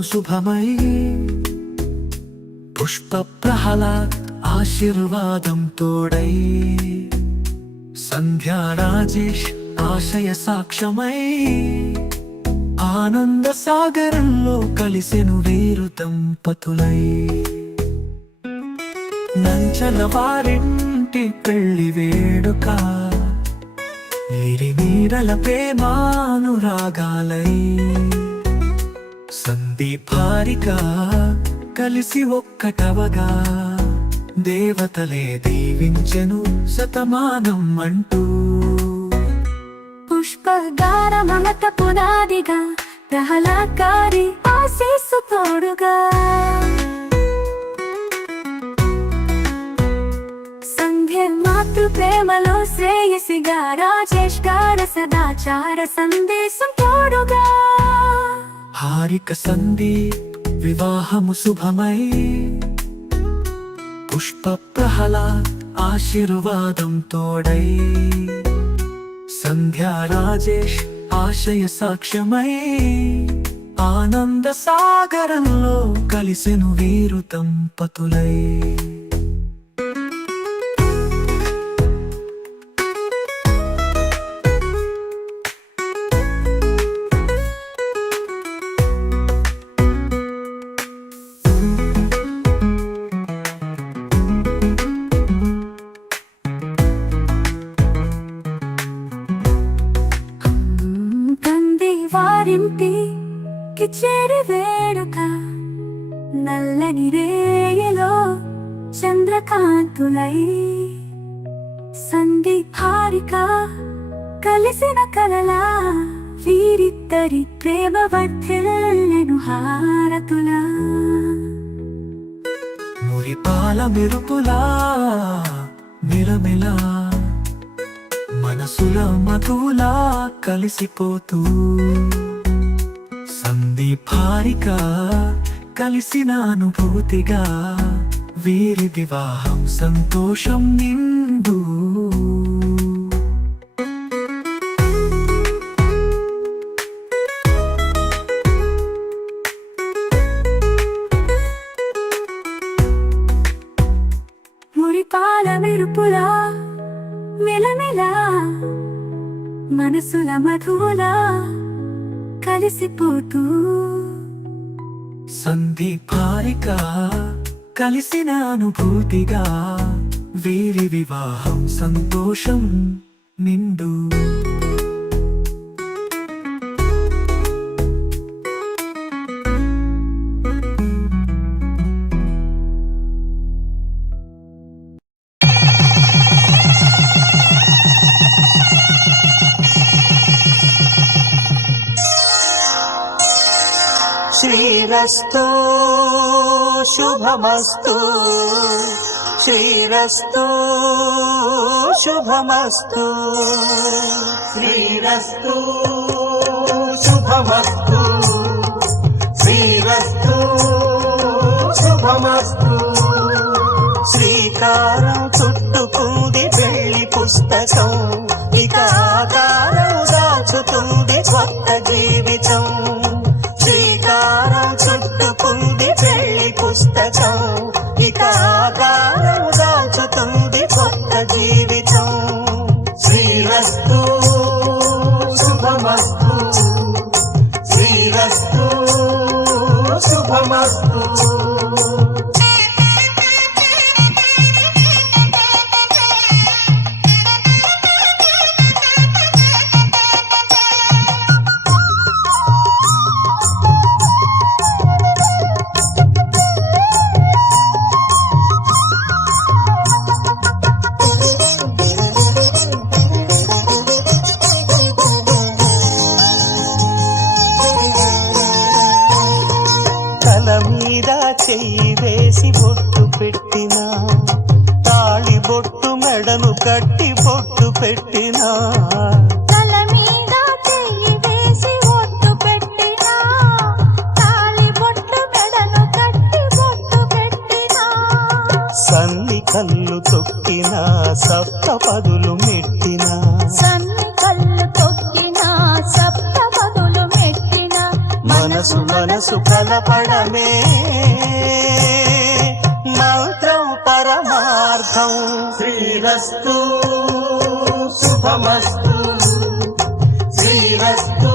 వివాహము శుభమై పుష్ప ప్రహ్లాద్ ఆశీర్వాదం తోడై సంధ్యా రాజేష్ ఆశయ సాక్ష్యమై ఆనంద సాగరంలో కలిసెను వీరు దంపతులై నంచన వారింటి పెళ్లి వేడుక వీరి నీడల ప్రేమానురాగాలై సందీప్ హారిక కలిసి ఒక్కటవగా దేవతలే దీవించెను శతమానం అంటూ పుష్పగార మమత పునాదిగా ప్రహ్లాద్ ఆశీస్సు తోడుగా సంధ్య మాతృ ప్రేమలో శ్రేయసిగా రాజేష్ గార సదాచార సందేశం తోడుగా హారిక సందీప్ వివాహము శుభమై పుష్ప ప్రహ్లాద్ ఆశీర్వాదం తోడై సంధ్యా రాజేష్ ఆశయ సాక్ష్యమై ఆనంద సాగరంలో కలిసెను వీరు దంపతులై వారింటికి చేరి వేడుక నల్లని రేయలో చంద్రకాంతులై సందీప్ హారిక కలిసిన కలలా వీరిద్దరి ప్రేమ వర్ధిల్లెను హారతులా మురిపాల మెరుపులా మిలమిలా మనసుల మధులా కలిసిపోతూ సందీప్ హారిక కలిసిన అనుభూతిగా వీరి వివాహం సంతోషం నిండు మురిపాల మెరుపులా మిలమిలా మనసుల మధువులా కలిసిపోతూ సందీప్ హారిక కలిసిన అనుభూతిగా వీరి వివాహం సంతోషం నిండు శ్రీరస్తు శుభమస్తు శ్రీరస్తు శుభమస్తు శ్రీరస్తు శుభమస్తు శ్రీరస్తు శుభమస్తు శ్రీకారం చుట్టుకుంది పెళ్లి పుస్తకం ఇక ఆకారం దాచుతుంది కొత్త జీవితం శ్రీకారం చుట్టుకుంది పెళ్లి పుస్తకం ఇక ఆకారం దాచుతుంది కొత్త జీవితం శ్రీరస్తు శుభమస్తు శ్రీరస్తు శుభమస్తు చెయ్యి వేసి బొట్టు పెట్టినా తాళి బొట్టు మెడను కట్టి బొట్టు పెట్టినా తల మీద చెయ్యి వేసి బొట్టు పెట్టినా తాళి బొట్టు మెడను కట్టి బొట్టు పెట్టినా సన్ని కళ్ళు తొక్కినా సప్త పదులు మెట్టినా సన్ని కళ్ళు తొక్కినా సప్త పదులు మెట్టినా మన మనసు మనసు కలపడమే మంత్రం పరమార్థం. శ్రీరస్తు శుభమస్తు, శ్రీరస్తు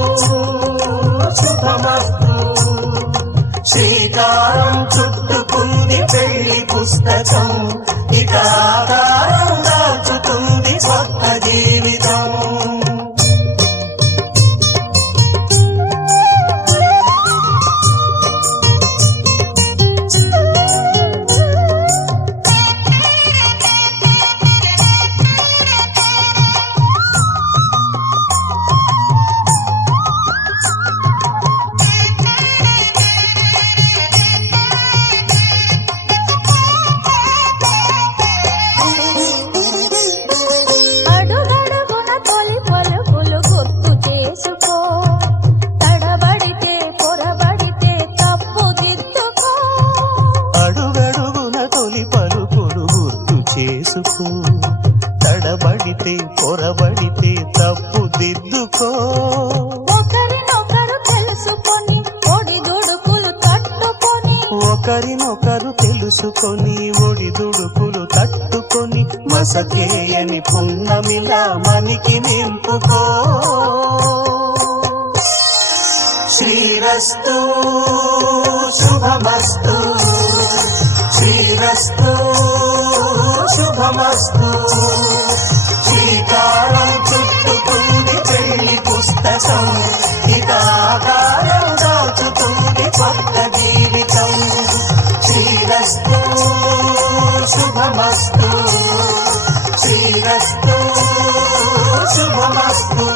శుభమస్తు. శ్రీకారం చుట్టుకుంది పెళ్లి పుస్తకం, ఇక ఆకారం దాచుతుంది కొత్త జీవితం. అడుగడుగున తొలి పలుకులు గుర్తు చేసుకో, తడబడితే పొరబడితే తప్పుదిద్దుకో. అడుగడుగున తొలి పలుకులు గుర్తు చేసుకో, తడబడితే పొరబడితే తప్పుదిద్దుకో. ఒకరినొకరు తెలుసుకొని ఒడిదుడుకులు తట్టుకొని, ఒకరినొకరు తెలుసుకొని ఒడిదుడుకులు తట్టుకొని మసకేయని పున్నమిలా మనికి నింపుకో. శ్రీరస్తు శుభమస్తు, శ్రీరస్తు శుభమస్తు. శ్రీకారం చుట్టుకుంది పెళ్లి పుస్తకం, ఇక ఆకారం దాచుతుంది కొత్త జీవితం. శ్రీరస్తు శుభమస్తు, శ్రీరస్తు శుభమస్తు.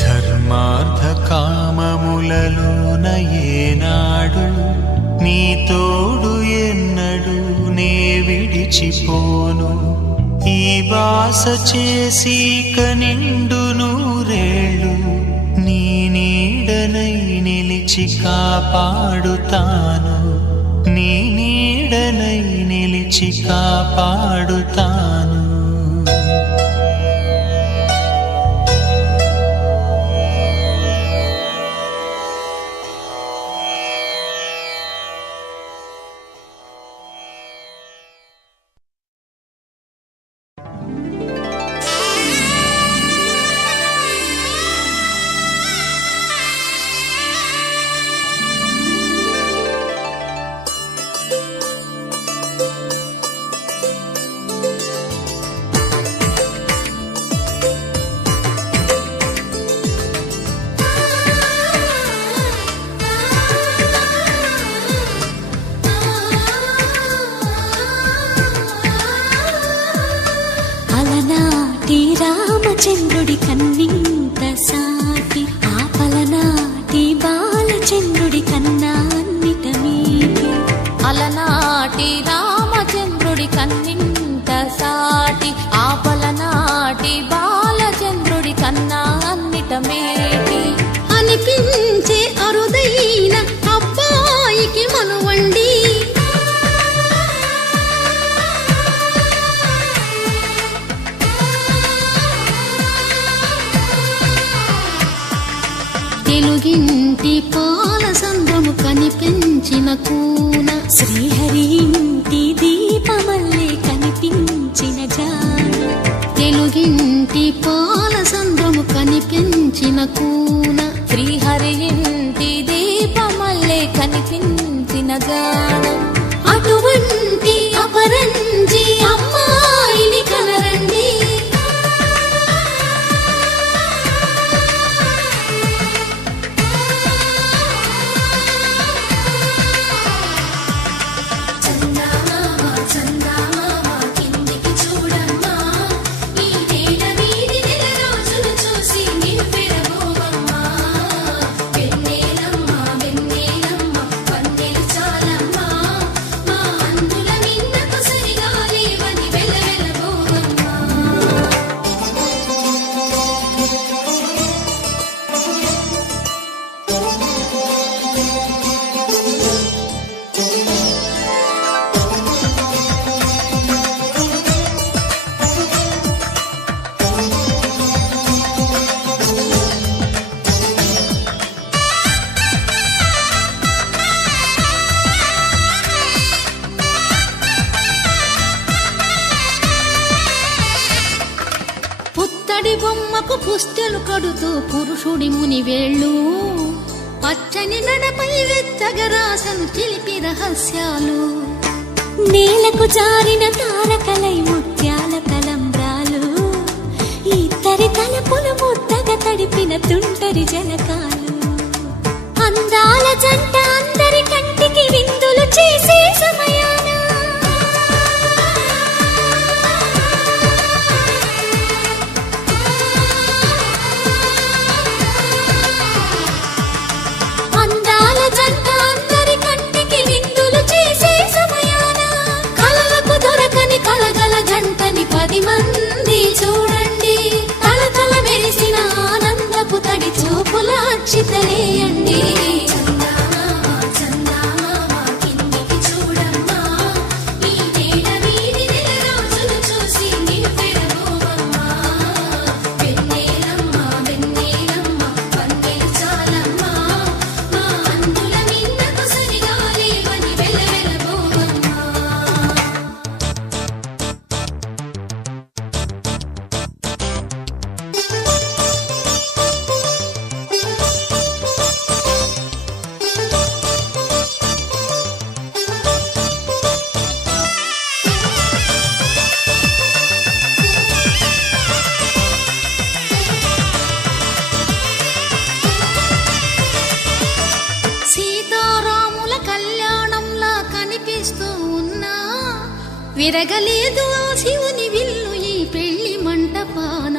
ధర్మార్థ కామములలోన ఏనాడు నీ తోడు ఎన్నడు నే విడిచిపోను. ఈ వాస చేసి కనిండు నూరేళ్ళు నీ నీడనై నిలిచి కాపాడుతాను, నీ నీడనై నిలిచి కాపాడుతాను. అలనాటి రామచంద్రుడి కన్నింత సాటి, ఆపలనాటి బాలచంద్రుడి కన్నా అన్నిట మీటి. అలనాటి రామచంద్రుడి కన్నింత సాటి, ఆపలనాటి బాలచంద్రుడి కన్నా అన్నిట మేటి. అనిపించే అరుదైన అబ్బాయికి మనువండి, తెలుగింటి పాల సంద్రము కనిపించిన కూన, శ్రీహరి ఇంటి దీపమల్లే కనిపించిన జాన. తెలుగింటి పాల సంద్రము కనిపించిన కూన, శ్రీహరి ఇంటి దీపమల్లే కనిపించిన గానం. అటువంటి అపరంజి అమ్మాయిని కనరండి. పెళ్ళి బొమ్మకు పుస్తెలు కడుతూ పురుషుడి ముని వేళ్ళు పచ్చని మెడపై వెచ్చగరాసను చిలిపి రహస్యాలు నేలకు జారిన తారకలై ముత్యాల తలంబ్రాలు ఇద్దరి తలపులు ముద్దగా తడిపిన తుంటరి జలకాలు అందాల జంట అందరి కంటికి విందులు చేసే సమయాన అందాల జంట అందరి కంటికి విందులు చేసే సమయాన కలలకు దొరకని కలగల జంటని 10 మంది చూడండి తలతల మెరిసిన ఆనందపు తడి చూపుల అక్షితలేయండి సీతారాముల కళ్యాణంలా కనిపిస్తూ ఉన్నా విరగలేదు ఆ శివుని విల్లు ఈ పెళ్లి మంటపాన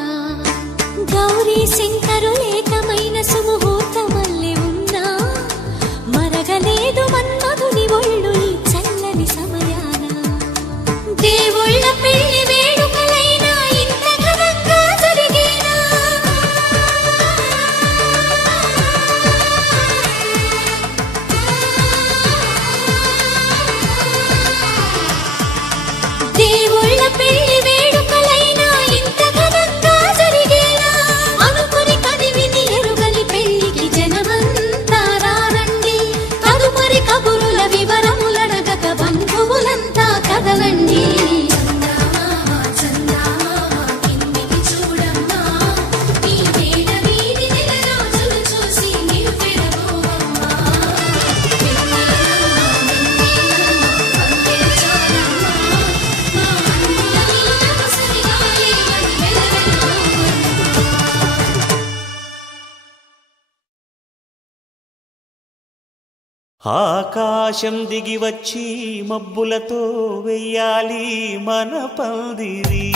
గౌరీ శంకరులేకమైన సుముహూర్తమల్లె ఉన్నా మరగలేదు మన్మధుని ఒళ్ళు ఈ చల్లని సమయాన దేవుళ్ళ పెళ్లి వేడుకలైనా ఇంత ఘనంగా జరిగేనా దేవుళ్ళ పెళ్లి వేడుకలైనా ఇంత ఘనంగా జరిగేనా అనుకుని కదివిని ఎరుగని పెళ్లికి జనమంతా రారండి తదుపరి కబురుల వివరములడగక బంధువులంతా కదలండి ఆకాశం దిగి వచ్చి మబ్బులతో వెయ్యాలి మన పందిరి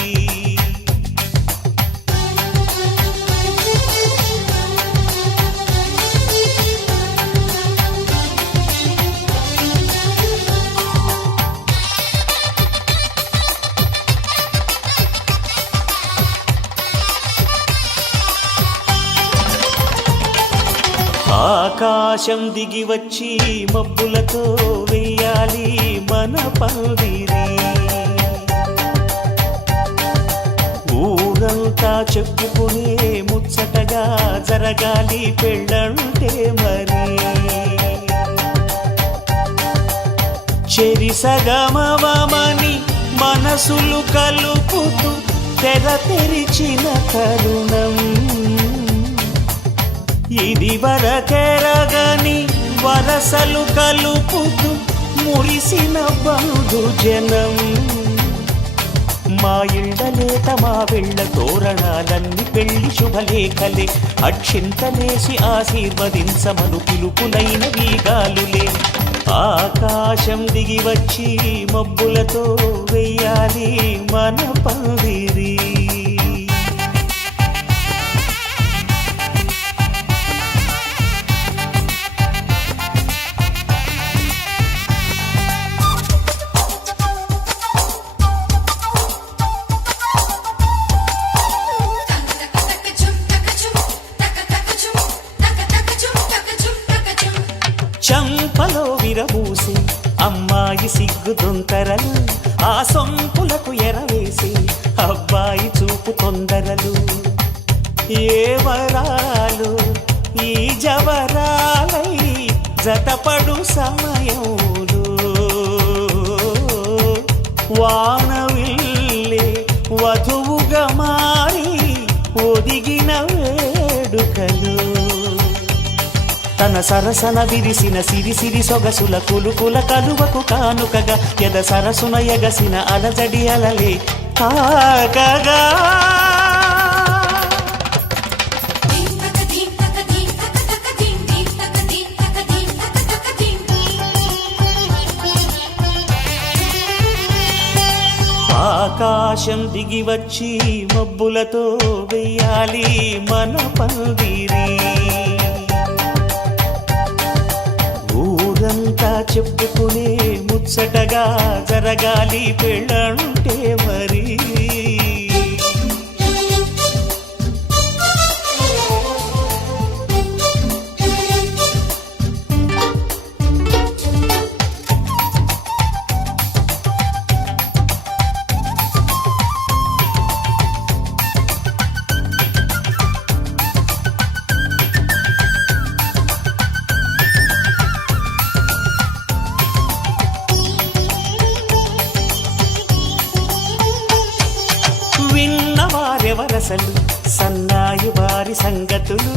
ఆకాశం దిగి వచ్చి మబ్బులతో వెయ్యాలి మన పందిరి ఊరంతా చెప్పుకునే ముచ్చటగా జరగాలి పెళ్ళంటే మరి చెరిసగమవమని మనసులు కలుపుతూ తెర తెరిచిన తరుణం ఇది వరకెరగని వరసలు కలుపుతూ మురిసిన బంధుజనం మా ఇళ్ళలేత మా వెళ్ళ తోరణాలన్నీ పెళ్లి శుభలేఖలే అక్షింతలేసి ఆశీర్వదించమను పిలుపులైన వీగాలులే ఆకాశం దిగి వచ్చి మబ్బులతో వెయ్యాలి మన పందిరి చంపలో విరబూసి అమ్మాయి సిగ్గుదొంతరలు ఆ సొంపులకు ఎరవేసి అబ్బాయి చూపు తొందరలు ఏ వరాలు ఈ జవరాలై జతపడు సమయంలో వానవిల్లే వధువుగా మారి పొదిగిన వేడుకలు తన సరసన విరిసిన సిరిసిరి సొగసుల కులుకుల కలువకు కానుకగా ఎద సరసున ఎగసిన అలజడి అలలే తాకగా ఆకాశం దిగి వచ్చి మబ్బులతో వెయ్యాలి మన పందిరి ఊరంతా చెప్పుకునే ముచ్చటగా జరగాలి పెళ్ళంటే మరి విన్నవారెవరసలు సన్నాయి వారి సంగతులు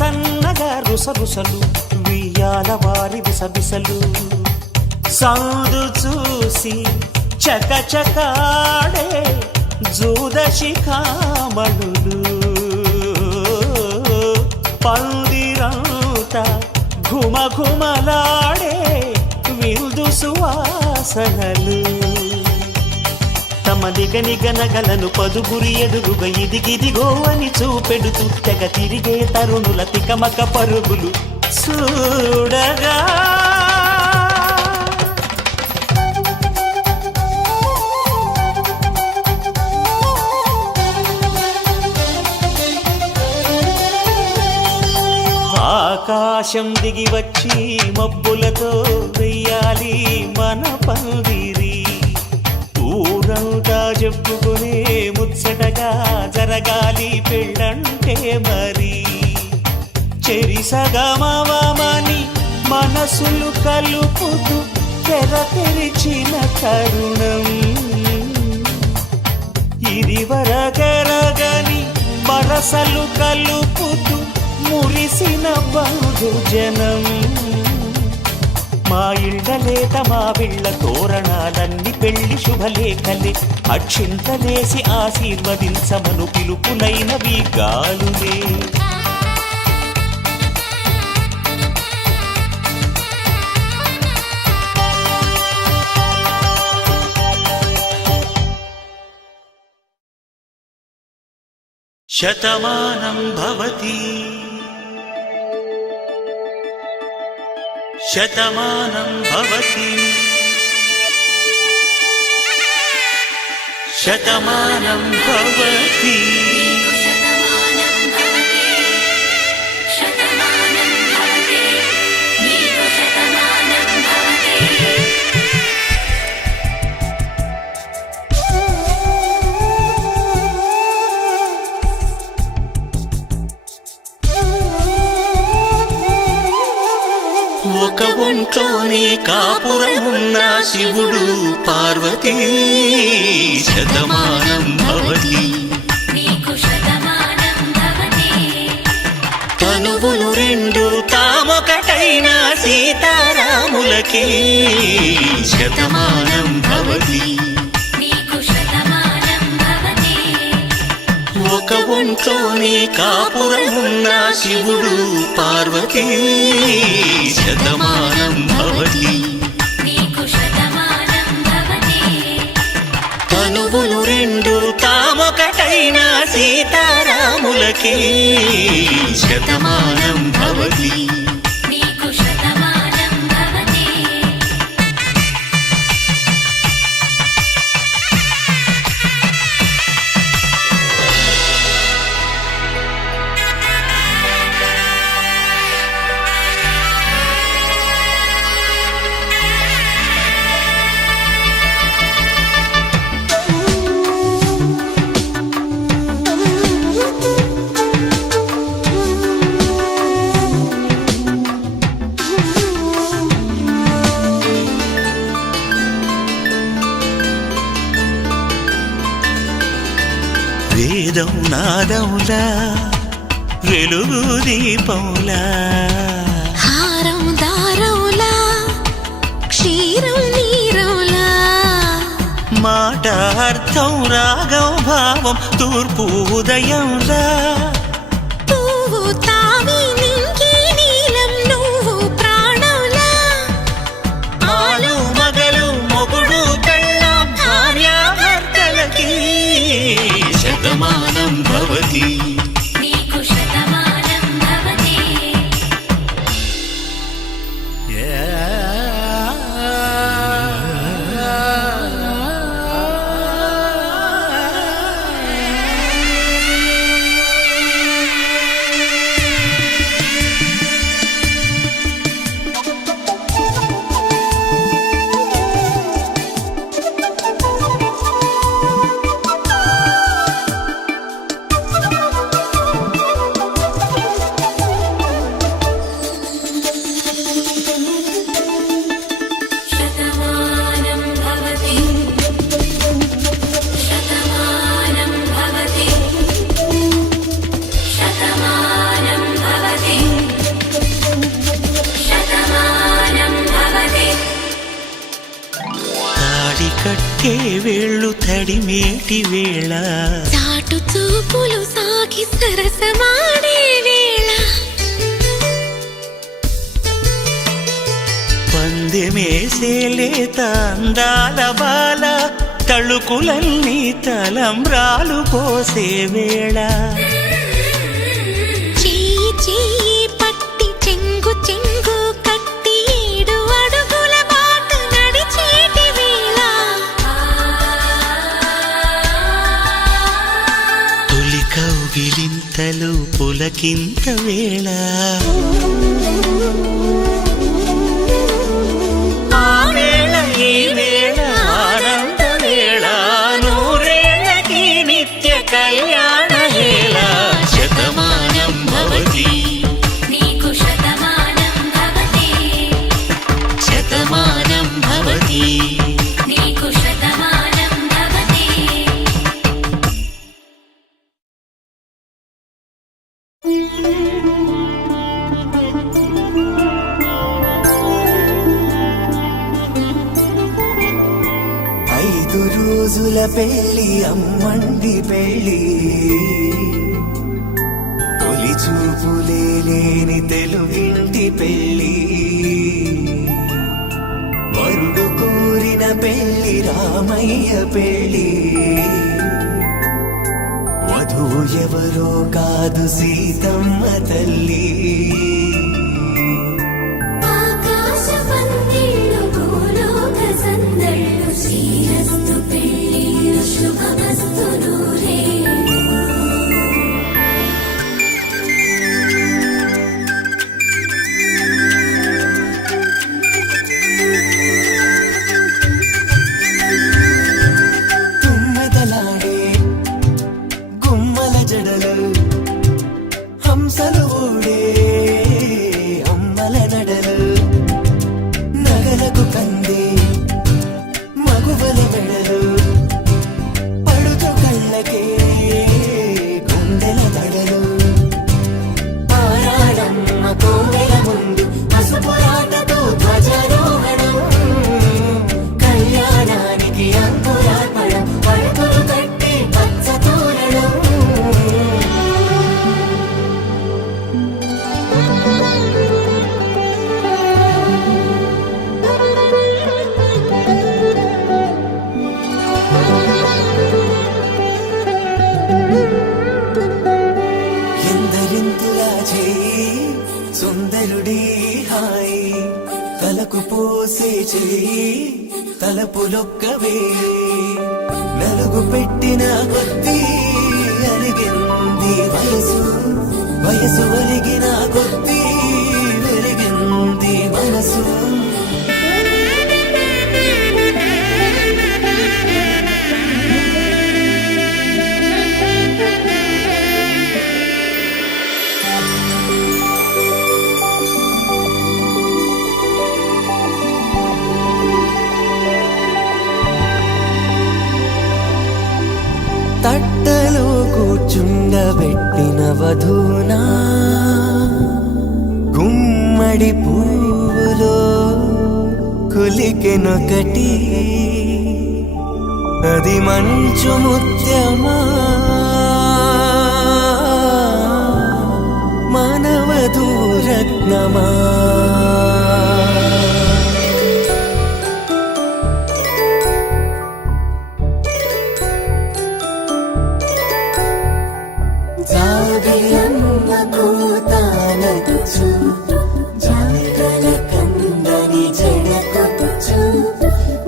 సన్నగా రుసరుసలు వియ్యాల వారి విసబిసలు సౌదు చూసి చకచకాడే జూదశిఖామణులు పందిరంతా ఘుమఘుమలాడే విందు సువాసనలు తమ నిగనగలను పదుగురి ఎదురుగా ఇదిగిదిగో అని చూపెడుతూ తెగ తిరిగే తరుణుల తికమక పరుగులు చూడగా ఆకాశం దిగి వచ్చి మబ్బులతో వెయ్యాలి మన పందిరి ఊరంతా చెప్పుకునే ముచ్చటగా జరగాలి పెళ్ళంటే మరి చెరిసగమవమని మనసులు కలుపుతూ తెర తెరిచిన తరుణం ఇది వరకెరగని వరసలు కలుపుతూ మురిసిన బంధుజనం మా ఇళ్ళలేత మా విళ్ళ తోరణాలన్నీ పెళ్లి శుభలేఖలే అక్షింతలేసి ఆశీర్వదించమను పిలుపులైనవి గాలులే శతమానం భవతి శతమానం భవతి శతమానం భవతి ఒక ఒంట్లోనే కాపురమున్న శివుడు పార్వతీ శతమానం భవతి తనువులు రెండు తామొకటైన సీతారాములకి శతమానం భవతి ఒక ఒంట్లోనే కాపురమున్న శివుడు పార్వతీ శతమానం భవతి తనువులు రెండు తామొకటైన సీతారాములకి శతమానం భవతి హారములా వెలుగు దీపములా హారం దారంలా క్షీరం నీరంలా మాట అర్థం రాగం భావం తూర్పు ఉదయంలా పువ్వు తావి నింగి నీలం నువ్వు ప్రాణంలా ఆలు మగలు మొగుడు పెళ్ళాం భార్యాభర్తలకి శతమానం భవతి నీకు శతమానం భవతి శతమానం భవతి శతమానం భవతి శతమానం భవతి శతమానం భవతి తాడి కట్టే వేళ్ళు తడిమేటి వేళ చాటు చూపులు సాగి సరసమాడే వేళ పందెమేసేలేత అందాల బాల తళుకులన్నీ తలంబ్రాలు పోసే వేళ చెయ్యి చెయ్యి పట్టి చెంగు చెంగు కట్టి 7 అడుగుల బాట నడిచేటి వేళ తొలి కౌగిలింతలు పులకింత వేళ ఆ వేళ ఈ వేళ ఆనంద వేళ నూరేళ్ళకి నిత్య కళ్యాణ వేళ శతమానం భవతి నీకు శతమానం భవతి శతమానం భవతి నీకు శతమానం భవతి 5 రోజుల పెళ్లి అమ్మండి పెళ్లి తొలి చూపులే లేని తెలుగింటి పెళ్లి వరుడు కోరిన పెళ్లి రామయ్య పెళ్లి వధువు ఎవరో కాదు సీతమ్మ తల్లి ఆకాశ పందిళ్ళు భూలోక సందళ్ళు శ్రీరస్తు పెళ్ళిళ్ళు శుభమస్తు నూరే తుమ్మెదలాడే గుమ్మల జడలు హంసలు ఊడే అమ్మల నడలు నగలకు కంది మగువల మెడలు పడుతు కళ్ళకే గుండెల దడలు ఆరాడమ్మ కోవెల ముందు పసుపురాటతో ధ్వజారోహణం కళ్యాణానికి అంకురార్పణం పడుతులు కట్టి పచ్చ తోరణం ఎందరింతులా చేయి సుందరుడి హాయి తలకు పోసే చేయి తలపులొక్కవే నలుగు పెట్టిన కొద్దీ అలిగింది వయసు వయసు ఒలిగిన కొద్దీ వెలిగింది మనసు తట్టలో కూర్చు కూర్చుండబెట్టిన వధూనా గుమ్మడి పువ్వులో కులికెనొకటి అది మంచు ముత్యమా మానవధూరత్నమా జాబిలమ్మ కూతానదుచు జాగల కందని జడకొట్టుచు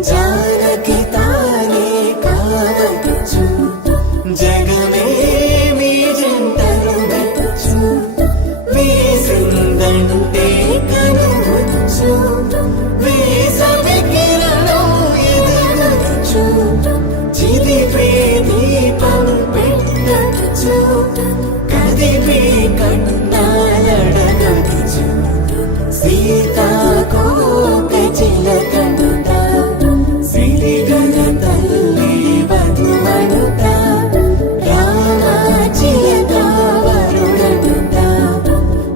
జానకి తానే కావదుచు జగమే మీ జంటను గట్టుచు వీసిందంటే కనుగొచ్చు వేసవి కిరణం ఎదురొచ్చు చిదిపే దీపం పెట్టొచ్చు కదిపే కట్టాలడగొచ్చు సీతాకోక చిలకనుట సిరిగల తల్లి వధువనుట రామాచిలక వరుడనుట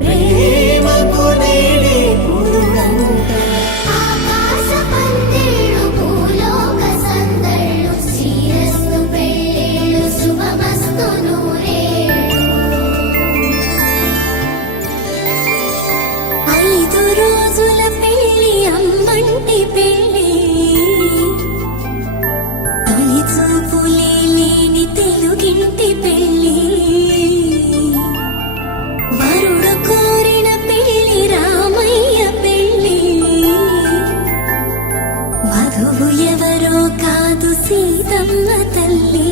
ప్రేమకు నేడే పురుడంట ఆకాశ పందిళ్ళు భూలోక సందళ్ళు శ్రీరస్తు పెళ్ళిళ్ళు శుభమస్తు నూరేళ్ళు 5 రోజుల పెళ్లి అమ్మంటి పెళ్లి తొలి చూపులే లేని తెలుగింటి పెళ్లి వరుడు కోరిన పెళ్లి రామయ్య పెళ్లి వధువు ఎవరో కాదు సీతమ్మ తల్లి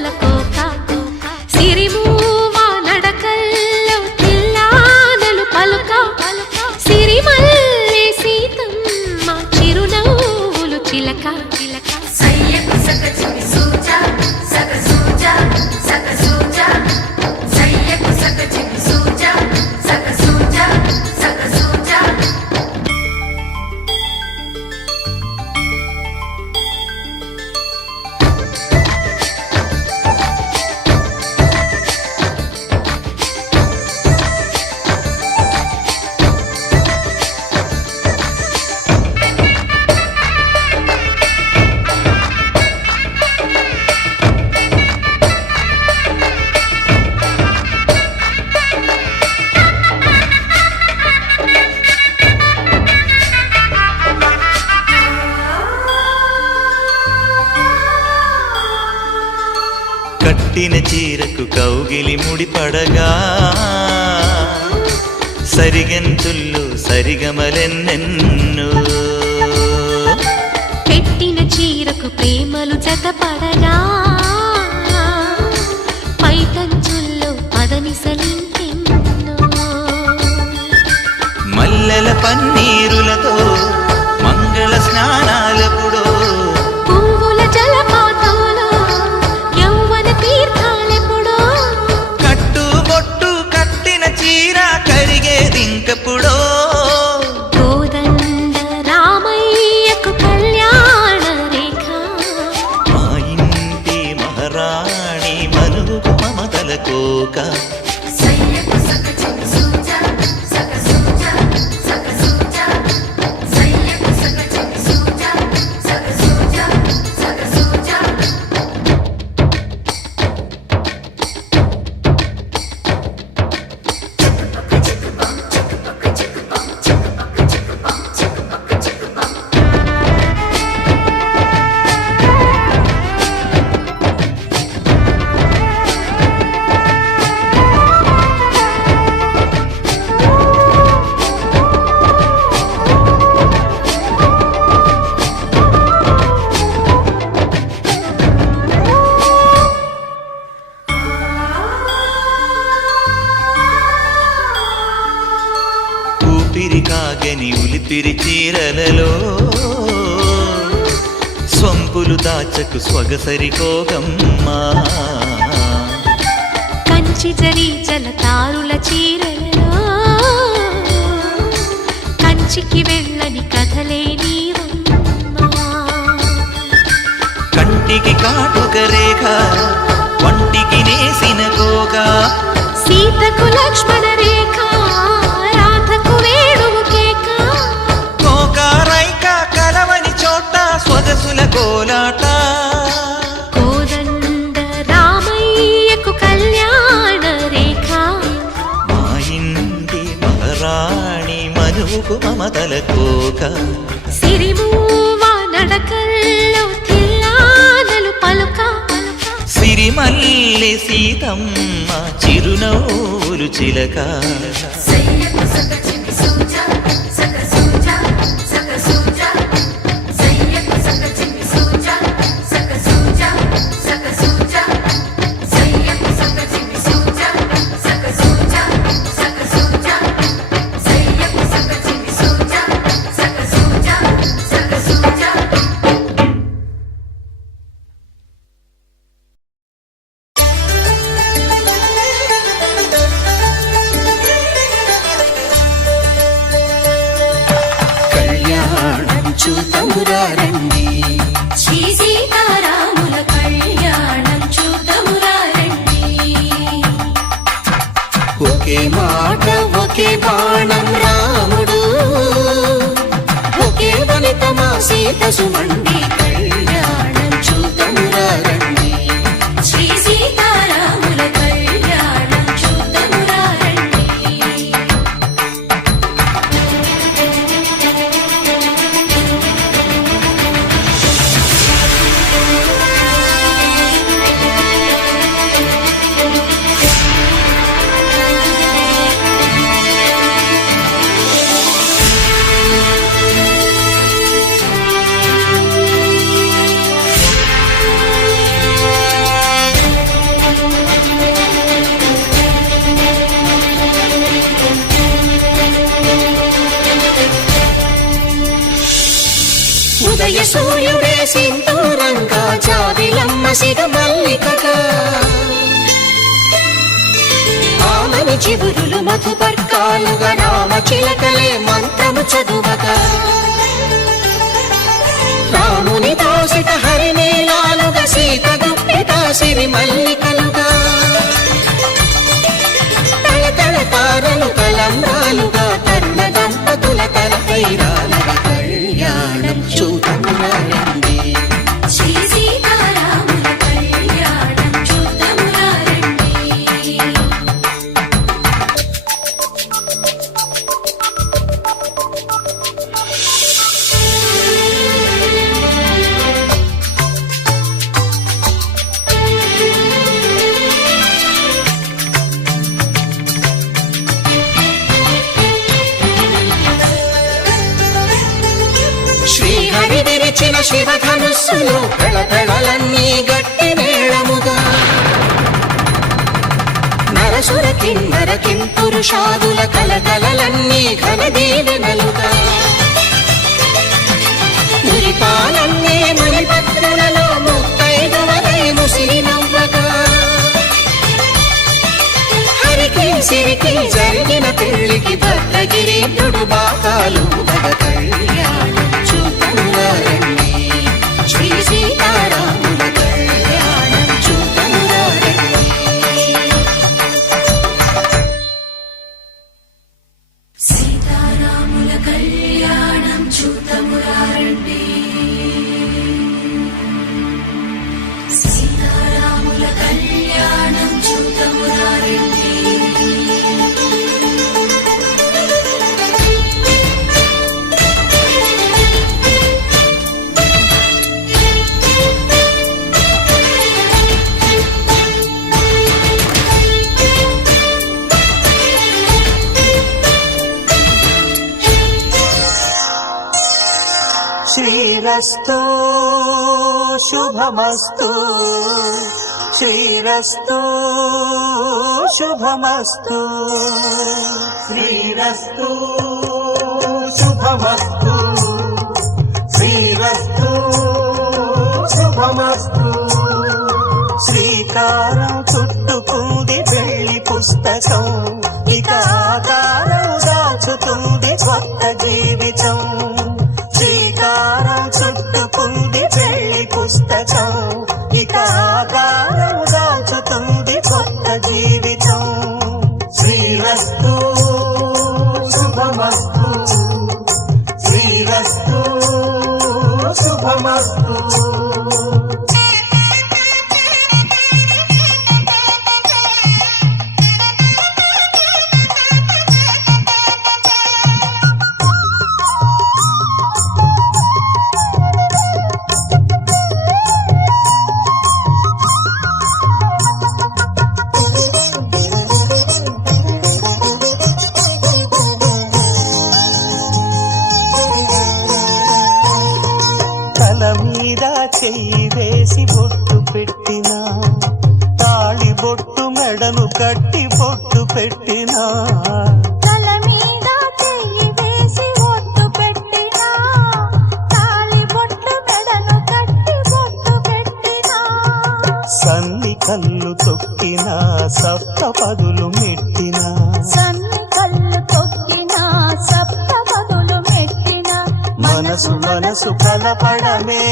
తలకోక సిరిమూవ నడకల్లో తిల్లానలు పలుక సిరిమల్లె సీతమ్మ చిరునవ్వులు చిలక కట్టిన చీరకు కౌగిలి ముడిపడగా సరిగంతుల్లో సరిగమలెన్నెన్నో పెట్టిన చీరకు ప్రేమలు జతపడగా పైకంచుల్లో పదనిసలింకెన్నో మల్లెల పన్నీరులతో మంగళ స్నానాలపుడో పువ్వుల జలపాతంలో యౌవన తీర్థాలెప్పుడో కట్టుబొట్టు కట్టిన చీర కరిగేదింకపుడో కోదండ రామయ్యకు కళ్యాణ రేఖ మా ఇంటి మహారాణి మనుగు మమతల కోక ఊపిరి కాగని ఉలిపిరి చీరలలో స్వంపులు దాచకు స్వగసరికోగమ్మా కంచి జరి జలతారుల చీరలలో కంచికి వెళ్ళని కథలే నీవమ్మా కంటికి కాటుక రేఖ వంటికి నేసిన కోగా సీతకు లక్ష్మణ రేఖ రాధకు వేణువు కేక కోకారైక కలవని చోట స్వదసుల కోలాట కోదండ రామయ్యకు కళ్యాణ రేఖ మా ఇంటి మహారాణి మనుగు మమతల కోక సిరిమూవ నడకల్లో తిల్లానలు పలుక సిరిమల్లె సీతమ్మ చిరునవ్వులు చిలక చూతమురారండి శ్రీ సీతారాముల కళ్యాణం చూద్దామురా రండి. ఒకే మాట ఒకే బాణం రాముడు ఒకే వనిత మా సీత సుమండి కళ్యాణం చూతమురారండి శ్రీ సీతారాముల కళ్యాణం చూద్దామురా రండి. సింధూరంగా జాబిలమ్మ సిగ మల్లికగా ఆమని చివురులు మధుపర్కాలుగా రామ చిలకలే మంత్రము చదువగా రాముని దోసిట హరినీలాలుగా సీత గుప్పిట సిరి మల్లికలుగా తళతళ తారలు తలంబ్రాలుగా తరుణ దంపతుల తలపైరాలుగా కళ్యాణం చూడమురండి శ్రీ సీతారాముల కళ్యాణం చూద్దామురా రండి. శ్రీహరి విరిచిన శివధనుస్సులు పెళపెళలన్నీ గట్టి మేళముగా నరసుర కిన్నర కింపురుషాదుల కలకలలన్నీ ఘన దీవెనలుగా మురిపాలన్నీ మురిపత్రులలో ముత్తైదువలై ముసిరి నవ్వగా హరికి సిరికి జరిగిన పెళ్లికి భద్రగిరీంద్రుడు బాకాలు భగ కళ్యాణం చూడమురండి శ్రీ సీతారాముల కళ్యాణం చూడమురండి సీతారాముల కళ్యాణం చూద్దామురా రండి. సీతారాముల కళ్యాణం చూద్దామురా రండి. శ్రీరస్తు శుభమస్తు శ్రీరస్తు శుభమస్తు శ్రీరస్తు శుభమస్తు శ్రీరస్తు శుభమస్తు శ్రీకారం చుట్టుకుంది పెళ్లి పుస్తకం ఇక ఆకారం దాచుతుంది కొత్త జీవితం శ్రీకారం చుట్టుకుంది పెళ్లి పుస్తకం ఇక ఆకారం దాచుతుంది కొత్త జీవితం శ్రీరస్తు శుభమస్తు శ్రీరస్తు శుభమస్తు చెయ్యి వేసి బొట్టు పెట్టినా తాళి బొట్టు మెడను కట్టి బొట్టు పెట్టినా తల మీద చెయ్యి వేసి ఒట్టు పెట్టినా తాళి బొట్టు మెడను కట్టి బొట్టు పెట్టినా సన్ని కళ్ళు తొక్కినా సప్త పదులు మెట్టినా సన్ని కళ్ళు తొక్కినా సప్త పదులు మెట్టినా మనసు మనసు కలపడమే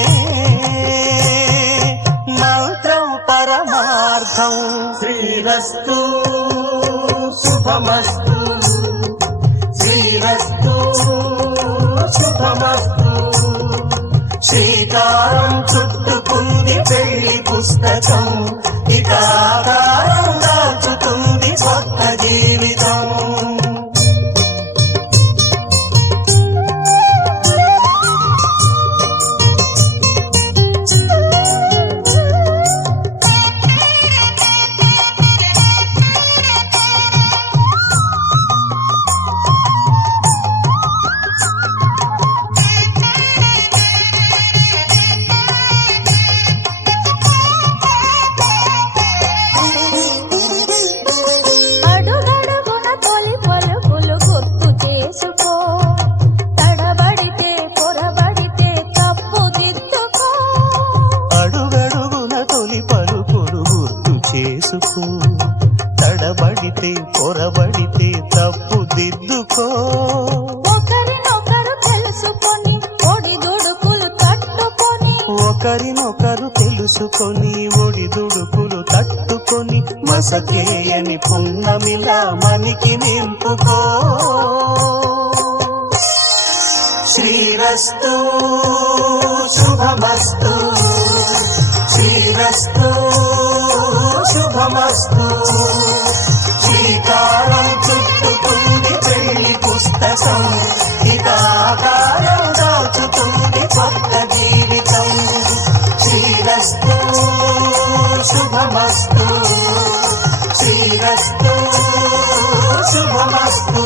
మంత్రం పరమార్థం శ్రీరస్తు శుభమస్తు శ్రీరస్తు శుభమస్తు శ్రీకారం చుట్టుకుంది పెళ్లి పుస్తకం ఇక ఆకారం దాచుతుంది కొత్త జీవితం చేసుకో, తడబడితే పొరబడితే తప్పు దిద్దుకో. ఒకరినొకరు తెలుసుకొని ఒడిదుడుకులు తట్టుకొని, ఒకరినొకరు తెలుసుకొని ఒడిదుడుకులు తట్టుకొని, మసకేయని పున్నమిలా మనికి నింపుకో. శ్రీరస్తు శుభమస్తు, శ్రీరస్తు శుభమస్తు. శ్రీకారం చుట్టుకుంది పెళ్లి పుస్తకం, ఇక ఆకారం దాచుతుంది కొత్త జీవితం. శ్రీరస్తు శుభమస్తు, శ్రీరస్తు శుభమస్తు.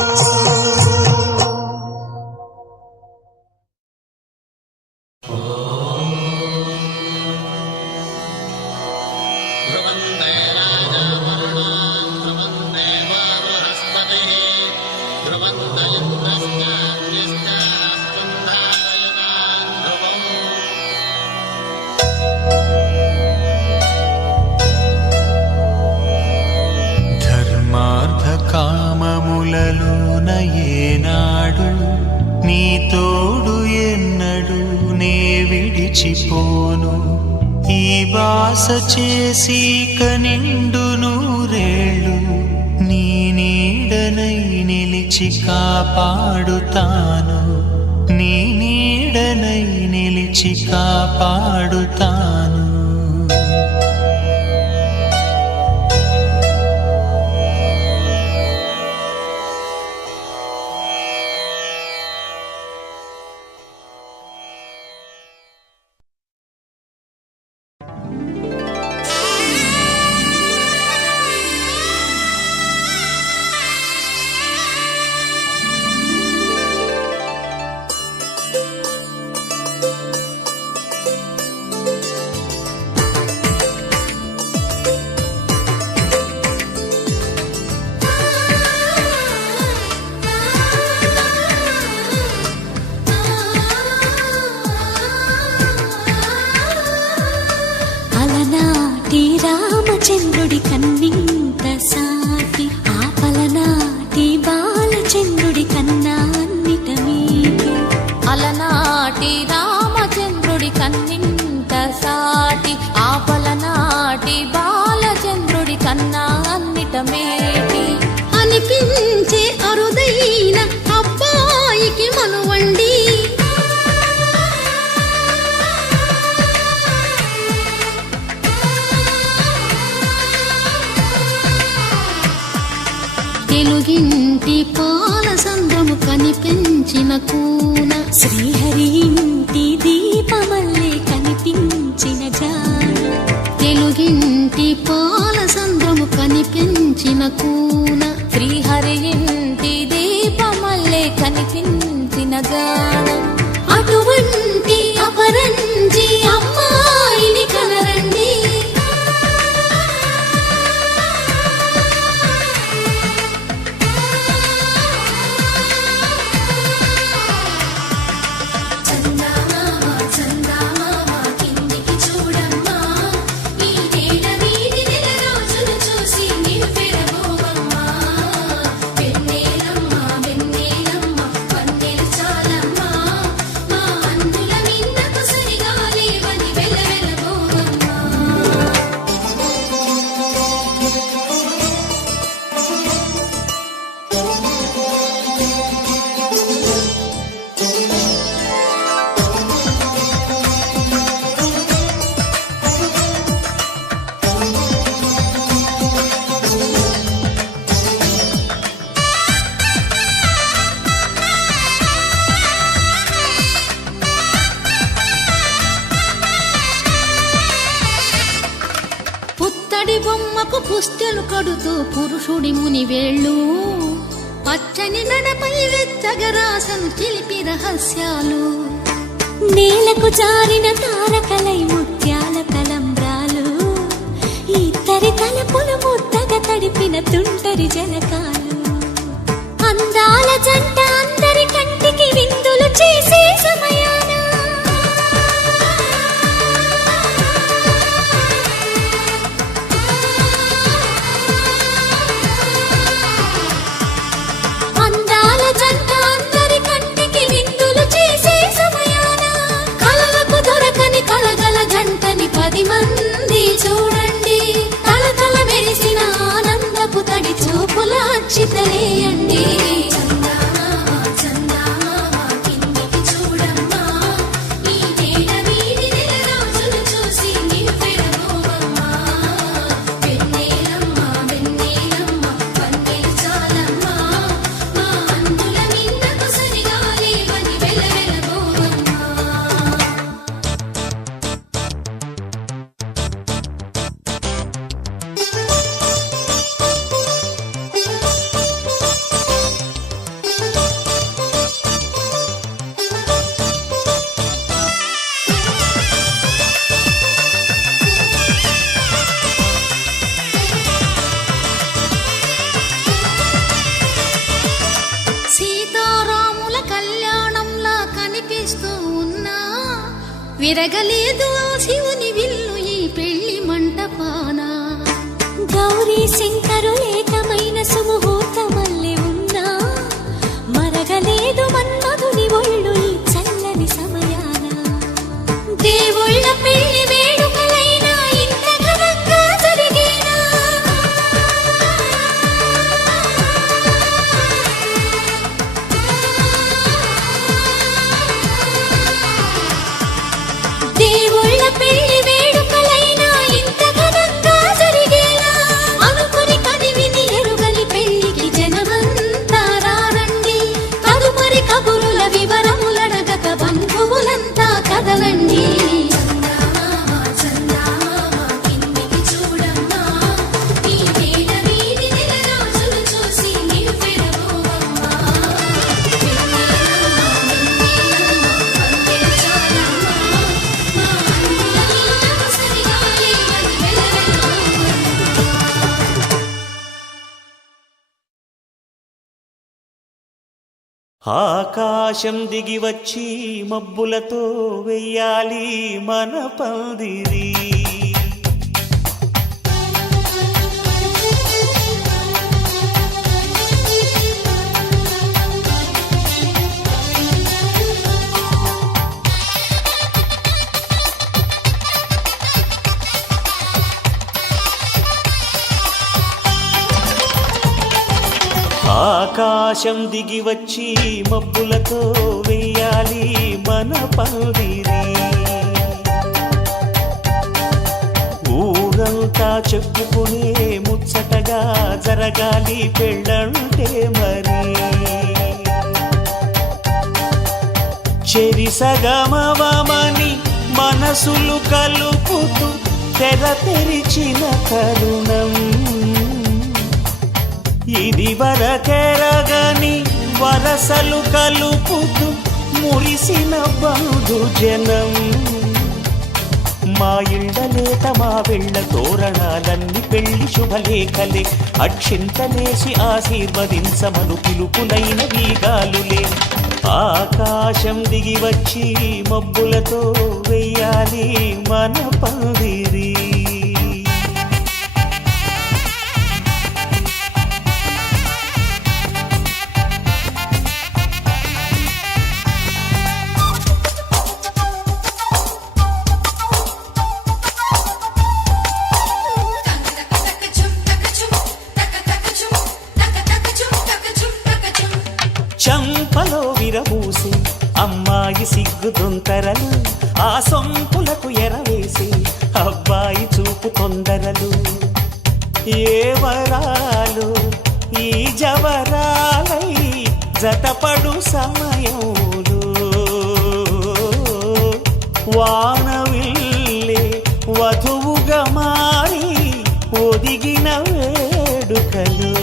కామములలోన ఏనాడు నీ తోడు ఎన్నడు నే విడిచిపోను. ఈ బాస చేసి కనిండు నూరేళ్ళు నీ నీడనై నిలిచి కాపాడుతాను, నీ నీడనై నిలిచి కాపాడుతాను. రామచంద్రుడి కన్నింత సాటి, ఆపలనాటి బాలచంద్రుడి కన్నా అన్నిట మీది. అలనాటి రామచంద్రుడి కన్నింత సాటి, ఆపలనాటి బాలచంద్రుడి కన్నా అన్నిట మేటి. అనిపించే అరుదైన అబ్బాయికి మనువండి, తెలుగింటి పాల సంద్రము కనిపించిన కూన, శ్రీహరి ఇంటి దీపమల్లే కనిపించిన జాన. తెలుగింటి పాల సంద్రము కనిపించిన కూన, శ్రీహరి ఇంటి దీపమల్లే కనిపించిన జాన. అటువంటి అపరంజి అమ్మాయిని కనరండి, బొమ్మకు పుస్తెలు కడుతూ పురుషుడి ముని వేళ్ళు, పచ్చని నడపై వెచ్చగరాసను చిలిపి రహస్యాలు. నేలకు జారిన తారకలై ముత్యాల తలంబ్రాలు, ఇద్దరి తలపులు ముద్దగా తడిపిన తుంటరి జలకాలు. అందాల జంట అందరి కంటికి విందులు చేసే సమయాన, అక్షితలేయండి. చందమామ చందమామ కిందికి చూడమ్మా ఈ నేల వీడి నెల రాజును చూసి నివ్వెరబోవమ్మా. వెన్నెలమ్మ వెన్నెలమ్మ వన్నెలు చాలమ్మా మా అందుల మిన్నకు సరిగా లేవని వెలవెలబోవమ్మా. సీతారాముల కళ్యాణంలా కనిపిస్తూ ఉన్నా విరగలేదు ఆ శివుని విల్లు ఈ పెళ్లి మంటపాన. గౌరీ శంకరు ఏకమైన సుముహూర్తమల్లె ఉన్నా మరగలేదు మన్మధుని ఒళ్ళు ఈ చల్లని సమయాన. దేవుళ్ళ పెళ్లి వేడుకలైనా ఇంత ఘనంగా జరిగేనా? దేవుళ్ళ పెళ్లి వేడుకలైనా ఇంత ఘనంగా జరిగేనా? అనుకుని కనివిని ఎరుగని పెళ్లికి జనమంతా రారండి. తదుపరి కబురుల వివరములడగక బంధువులంతా కదలండి. చందమామ చందమామ కిందికి చూడమ్మా ఈ నేల వీడి నెల రాజును చూసి నివ్వెరబోవమ్మా. వెన్నెలమ్మ వెన్నెలమ్మ వన్నెలు చాలమ్మా మా అందుల మిన్నకు సరిగా లేవని వెలవెలబోవమ్మా. ఆకాశం దిగి వచ్చి మబ్బులతో వెయ్యాలి మన పందిరి. ఆకాశం దిగి వచ్చి మబ్బులతో వెయ్యాలి మన పందిరి. ఊరంతా చెప్పుకునే ముచ్చటగా జరగాలి పెళ్ళంటే మరి. చెరిసగమవమని మనసులు కలుపుతూ తెర తెరిచిన తరుణం ఇది వరకెరగని వరసలు కలుపుతూ మురిసిన బంధు జనం. మా ఇళ్ళలేత మా వెళ్ళ తోరణాలన్నీ పెళ్లి శుభలేఖలే. అక్షింతలేసి ఆశీర్వదించమను పిలుపులైన వీగాలులే. ఆకాశం దిగి వచ్చి మబ్బులతో వెయ్యాలి మన పందిరి. చంపలో విరబూసి అమ్మాయి సిగ్గు దొంతరలు, ఆ సొంపులకు ఎరవేసి అబ్బాయి చూపు తొందరలు. ఏ వరాలు ఈ జవరాలై జతపడు సమయంలో వానవిల్లే వధువుగా మారి ఒదిగిన వేడుకలు.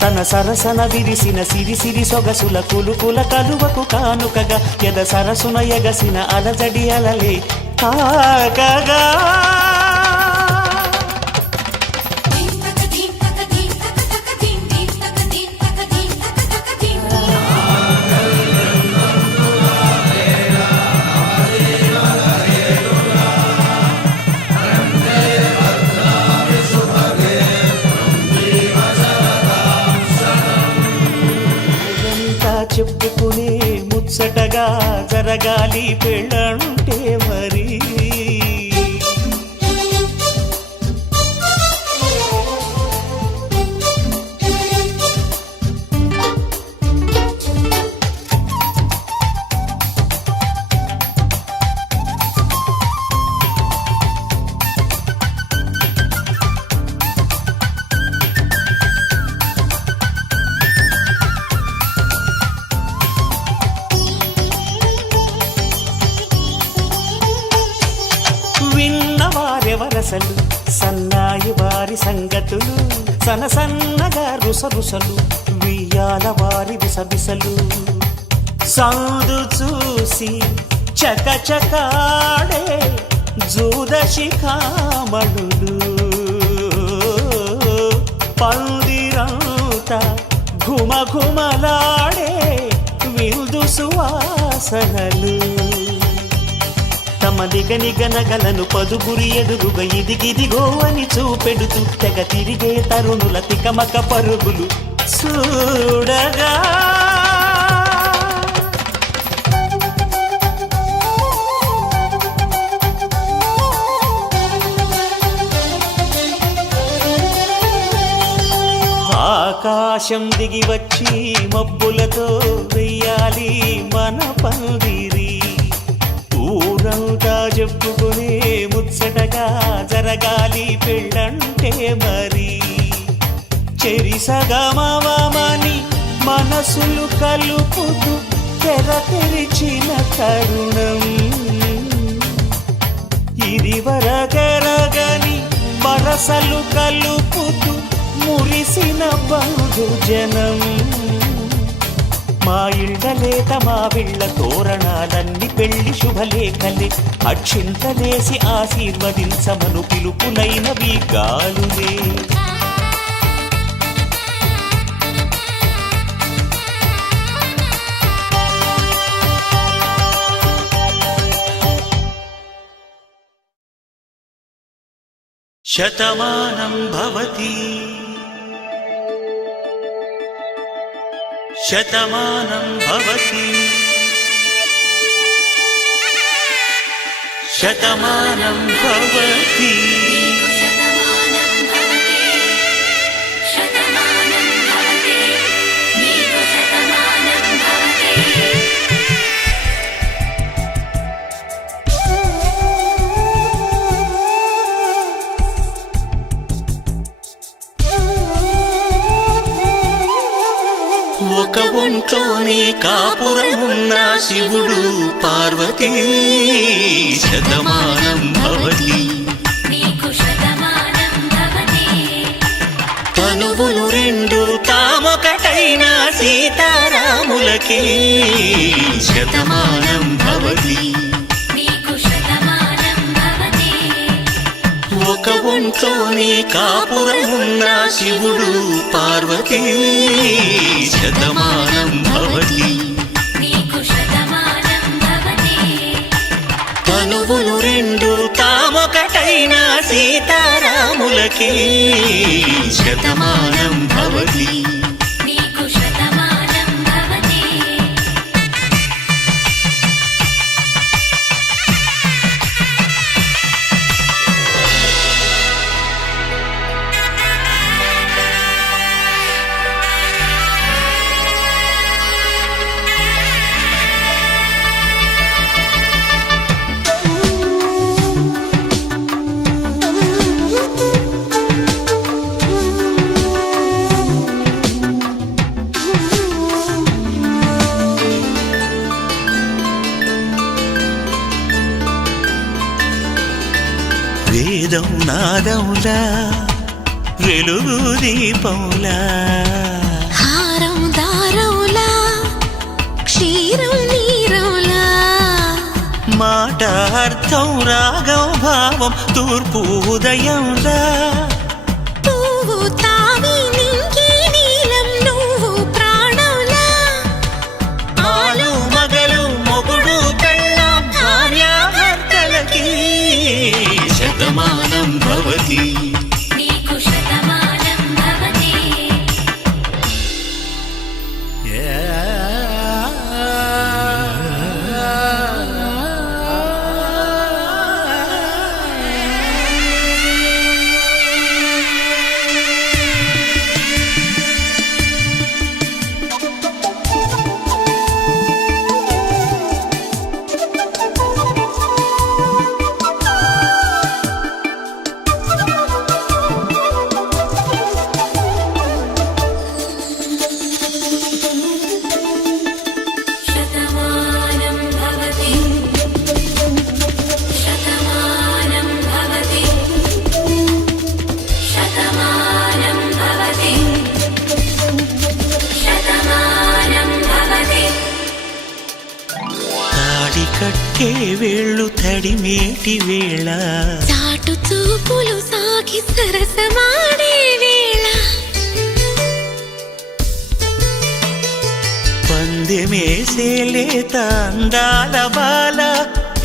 తన సరసన విరిసిన సిరిసిరి సొగసుల కులుకుల కలువకు కానుకగా ఎద సరసున ఎగసిన అలజడి అలలే తాకగా. చెప్పుకునే ముచ్చటగా జరగాలి పెళ్ళంటే మరి. వరసలు సన్నాయి వారి సంగతులు సనసన్నగా రుసరుసలు వియ్యాల వారి విసవిసలు సందు చూసి చకచకాడే జూదశిఖామణులు పందిరంతా ఘుమఘుమలాడే విందు సువాసనలు తమ నిగనిగనగలను పదుగురి ఎదురుగా ఇదిగిదిగో అని చూపెడుతూ తెగ తిరిగే తరుణుల తికమక పరుగులు చూడగా ఆకాశం దిగి వచ్చి మబ్బులతో వెయ్యాలి మన పందిరి ఊరంతా చెప్పుకునే ముచ్చటగా జరగాలి పెళ్ళంటే మరి చెరిసగమవమని మనసులు కలుపుతూ తెర తెరిచిన తరుణం ఇది వరగరగని వరసలు కలుపుతూ మురిసిన బంధుజనం మా ఇళ్ళలేత మా విళ్ళ తోరణాలన్నీ పెళ్లి శుభలేఖలే అక్షింతలేసి ఆశీర్వదించమను పిలుపులైనవి గాలులే శతమానం భవతి శతమానం భవతి శతమానం భవతి శతమానం భవతి శతమానం భవతి నీకు శతమానం భవతి ఒక ఒంట్లోనే కాపురమున్న శివుడు పార్వతీ శతమానం భవతి నీకు శతమానం భవతి తనువులు రెండు తామొకటైన సీతారాములకి శతమానం భవతి నీకు శతమానం భవతి ఒక ఒంట్లోనే కాపురమున్న శివుడు పార్వతీ శతమానం భవతి నీకు శతమానం భవతి తనువులు రెండు తామొకటైన సీతారాములకి శతమానం భవతి నీకు శతమానం భవతి వేదం నాదములా వెలుగు దీపములా హారం దారవులా క్షీరం నీరవులా మాట అర్థం రాగం భావం తూర్పు ఉదయంలా పువ్వు తావి నింగి నీలం నువ్వు ప్రాణంలా ఆలు మగలు మొగుడు పెళ్ళాం భార్యాభర్తలకి శతమానం భవతి నీకు శతమానం భవతి తాకే వేళ్ళు తడిమేటి వేళ చాటు చూపులు సాగి సరసమాడే వేళ పందెమేసే లేత అందాల బాల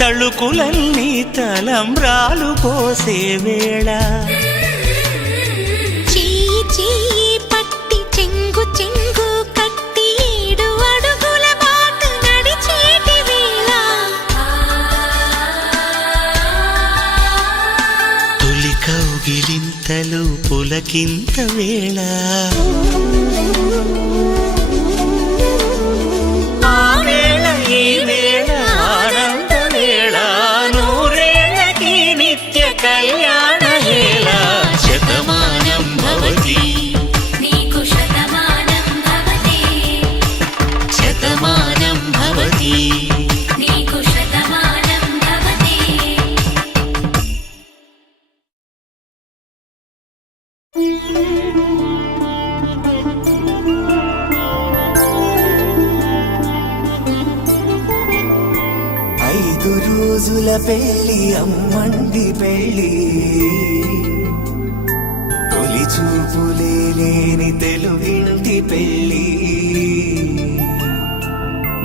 తళుకులన్నీ తలంబ్రాలు పోసే వేళ చెయ్యి చెయ్యి పట్టి చెంగు చెంగు కట్టి 7 అడుగుల బాట నడిచేటి వేళ తొలి కౌగిలింతలు పులకింత వేళ ఆ వేళ ఈ వేళ ఆనంద వేళ నూరేళ్ళకి నిత్య కళ్యాణ వేళ శతమానం భవతి నీకు శతమానం భవతి శతమానం భవతి నీకు శతమానం భవతి 5 రోజుల పెళ్లి అమ్మండి పెళ్లి తొలి చూపులే లేని తెలుగింటి పెళ్లి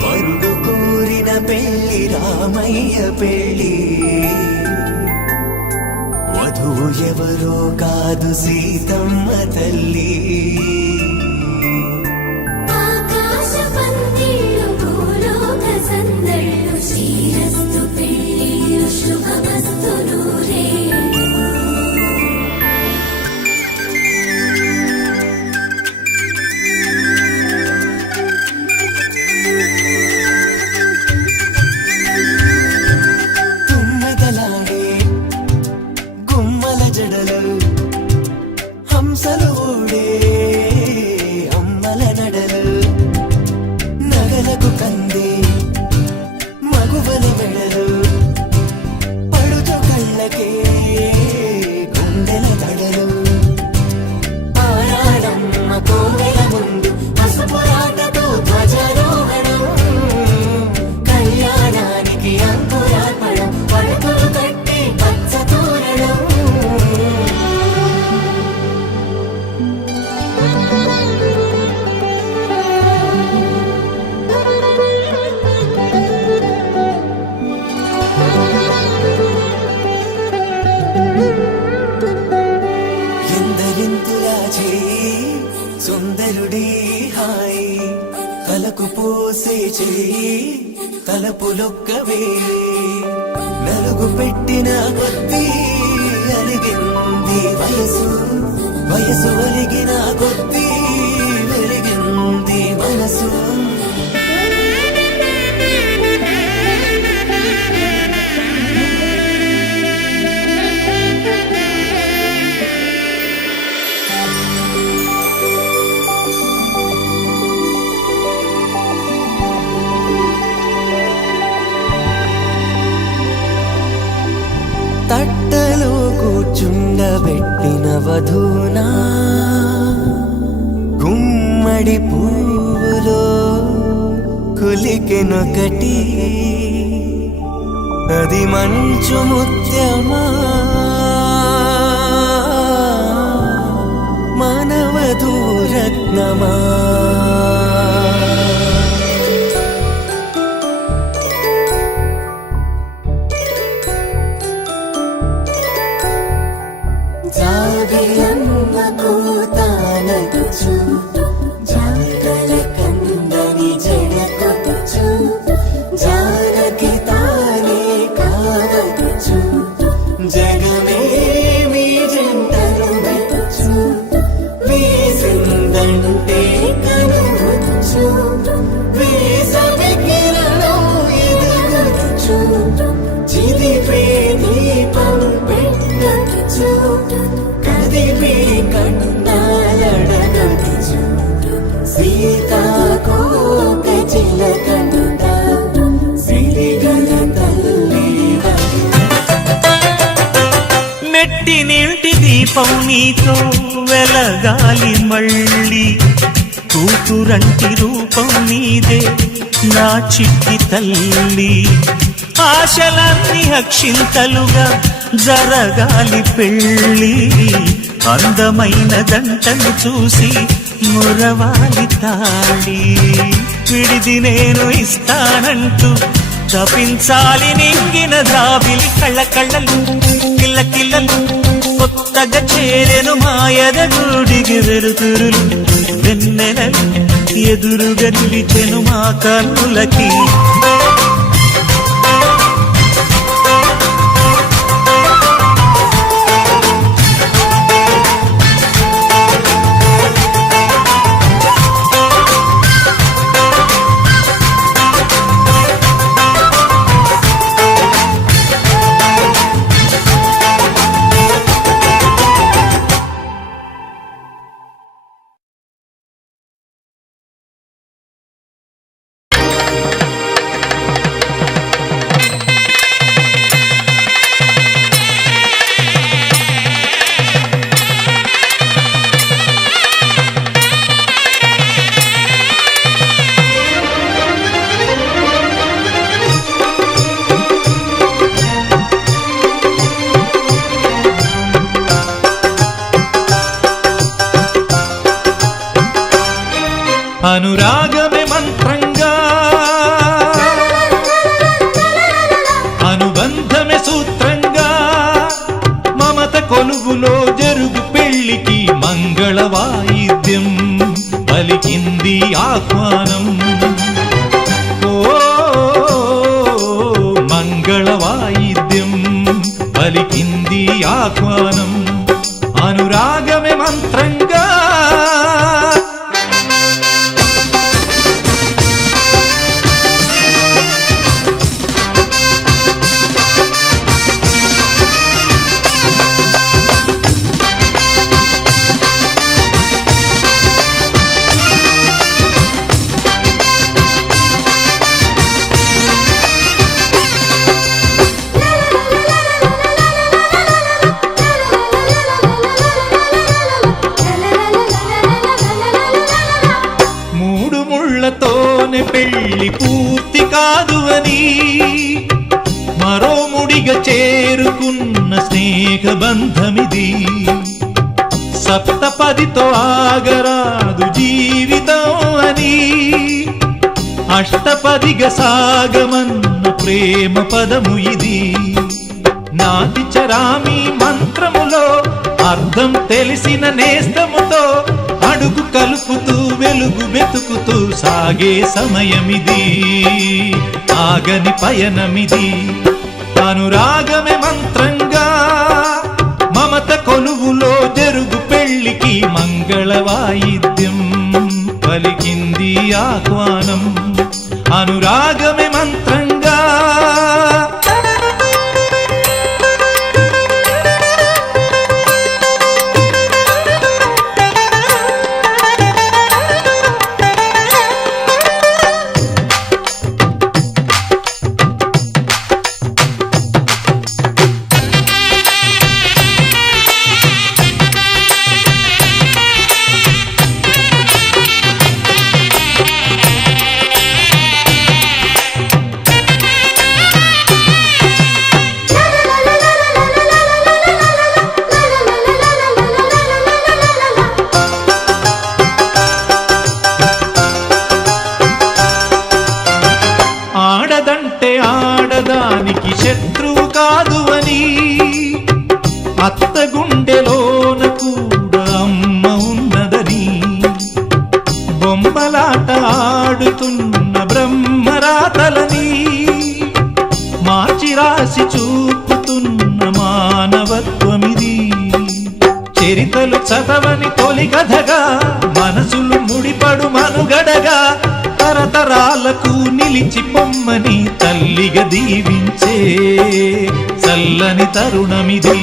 వరుడు కోరిన పెళ్లి రామయ్య పెళ్లి వధువు ఎవరో కాదు సీతమ్మ తల్లి ఆకాశ పందిళ్ళు భూలోక సందళ్ళు శ్రీరస్తు పెళ్ళిళ్ళు శుభమస్తు నూరేళ్ళు తుమ్మెదలాడే గుమ్మల జడలు హంసలు ఊడే అమ్మల నడలు నగలకు కందే మగువల మెడలు పడుచు కళ్ళకే గుండెల తడలు ఆరాడమ్మ కోవెల ముందు పసుపు రాటతో ధ్వజారోహణం కళ్యాణానికి అంకురార్పణం పడకలు కట్టి పచ్చ తోరణం ఎందరింతులా చేయి సుందరుడి హాయి తలకు పోసే చేయి తలపులొక్కవే నలుగు పెట్టిన కొద్దీ అలిగింది వయసు వయసు ఒలిగిన కొద్దీ వెలిగింది మనసు తట్టలో కూర్చుండబెట్టిన వధూనా గుమ్మడి పువ్వులో కులికెనొకటి అది మంచు ముత్యమా మానవధూరత్నమా జాబిలమ్మ కోతానగుచు జాగల కందని జడకొట్టుచు జానకి తానే కావదుచు జగమే మీ జంటను వెతుచు వేసిందంటే కనుగొచ్చు వేసవి కిరణం ఎదుగుచు చిదిపే దీపం పెట్టచ్చు కదిపే కన్నాలడగచ్చు సీతాకోక చిలకంట సిరిగల తల్లి మెట్టి నీటి దీపం నీతో వెలగాలి మళ్ళీ కూతురంటి రూపం నీదే నా చిట్టి తల్లి ఆశలన్నీ అక్షింతలుగా జరగాలి పెళ్ళి, అందమైన దంటను చూసి మురవాలి తాళి, విడిది నేను ఇస్తానంటూ తపించాలి నింగిన ద్రావిలి, కళ్ళ కళ్ళలు కిల్ల కిల్లలు కొత్తగా చేరెను మాయద గుడికి వెలుతురులు, వెన్నెలలు ఎదురుగా నిలిచెను మా కన్నులకి. అనురాగమే మంత్రంగా, అనుబంధమే సూత్రంగా, మమత కొలువులో జరుగు పెళ్లికి మంగళ వాయిద్యం పలికింది ఆహ్వానం. ఓ మంగళ వాయిద్యం పలికింది ఆహ్వానం, అనురాగమే మంత్రంగా. పెళ్లి పూర్తి కాదు అని మరో ముడిగా చేరుకున్న స్నేహ బంధమిది, సప్తపదితో ఆగరాదు జీవితం అని అష్టపదిగా సాగమన్న ప్రేమ పదము ఇది. నాటి చరామి మంత్రములో అర్థం తెలిసిన నేస్తముతో అడుగు కలుపుతూ వెలుగు వెతుకుతూ సాగే సమయమిది, ఆగని పయనమిది. అనురాగమే మంత్రంగా, మమత కొలువులో జరుగు పెళ్లికి మంగళ వాయిద్యం పలికింది ఆహ్వానం, అనురాగమే మంత్రంగా. ఆడదంటే ఆడదానికి శత్రువు కాదు అని, అత్త గుండెలోన కూడా అమ్మ ఉన్నదని, బొమ్మలాట ఆడుతున్న బ్రహ్మరాతలని మార్చి రాసి చూపుతున్న మానవత్వమిది. చరితలు చదవని తొలి కథగా, మనసులు ముడిపడు మనుగడగా, తరతరాలకు నిలిచి పొమ్మని తల్లిగా దీవించే చల్లని తరుణమిది.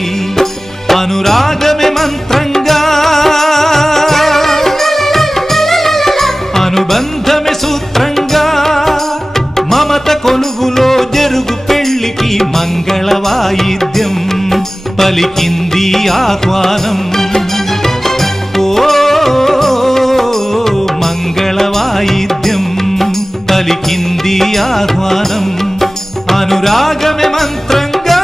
అనురాగమే మంత్రంగా, అనుబంధమే సూత్రంగా, మమత కొలువులో జరుగు పెళ్లికి మంగళ వాయిద్యం పలికింది ఆహ్వానం. ఓ మంగళ వాయిద్యం పలికింది ఆహ్వానం, అనురాగమే మంత్రంగా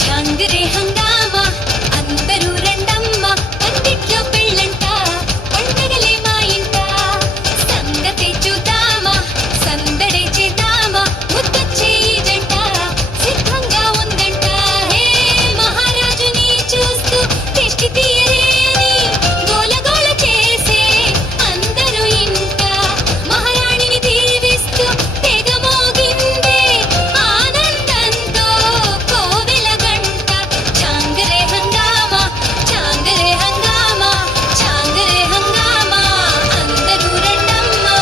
చాంగరే హంగామా అందరూ రండమ్మ పందిట్లో పెళ్ళంట పండగలే మా ఇంట సంగతి చూద్దామా సందడే చేద్దామా ముద్దొచ్చే ఈ జంట సిద్ధంగా ఉందంట హే మహారాజుని చూస్తూ దిష్టి తీయరే అని గోలగోల చేసే అందరూ ఇంట మహారాణిని దీవిస్తూ తెగ మోగిందే ఆనందంతో కోవెల గంట చాంగరే హంగామా చాంగరే హంగామా చాంగరే హంగామా అందరూ రండమ్మా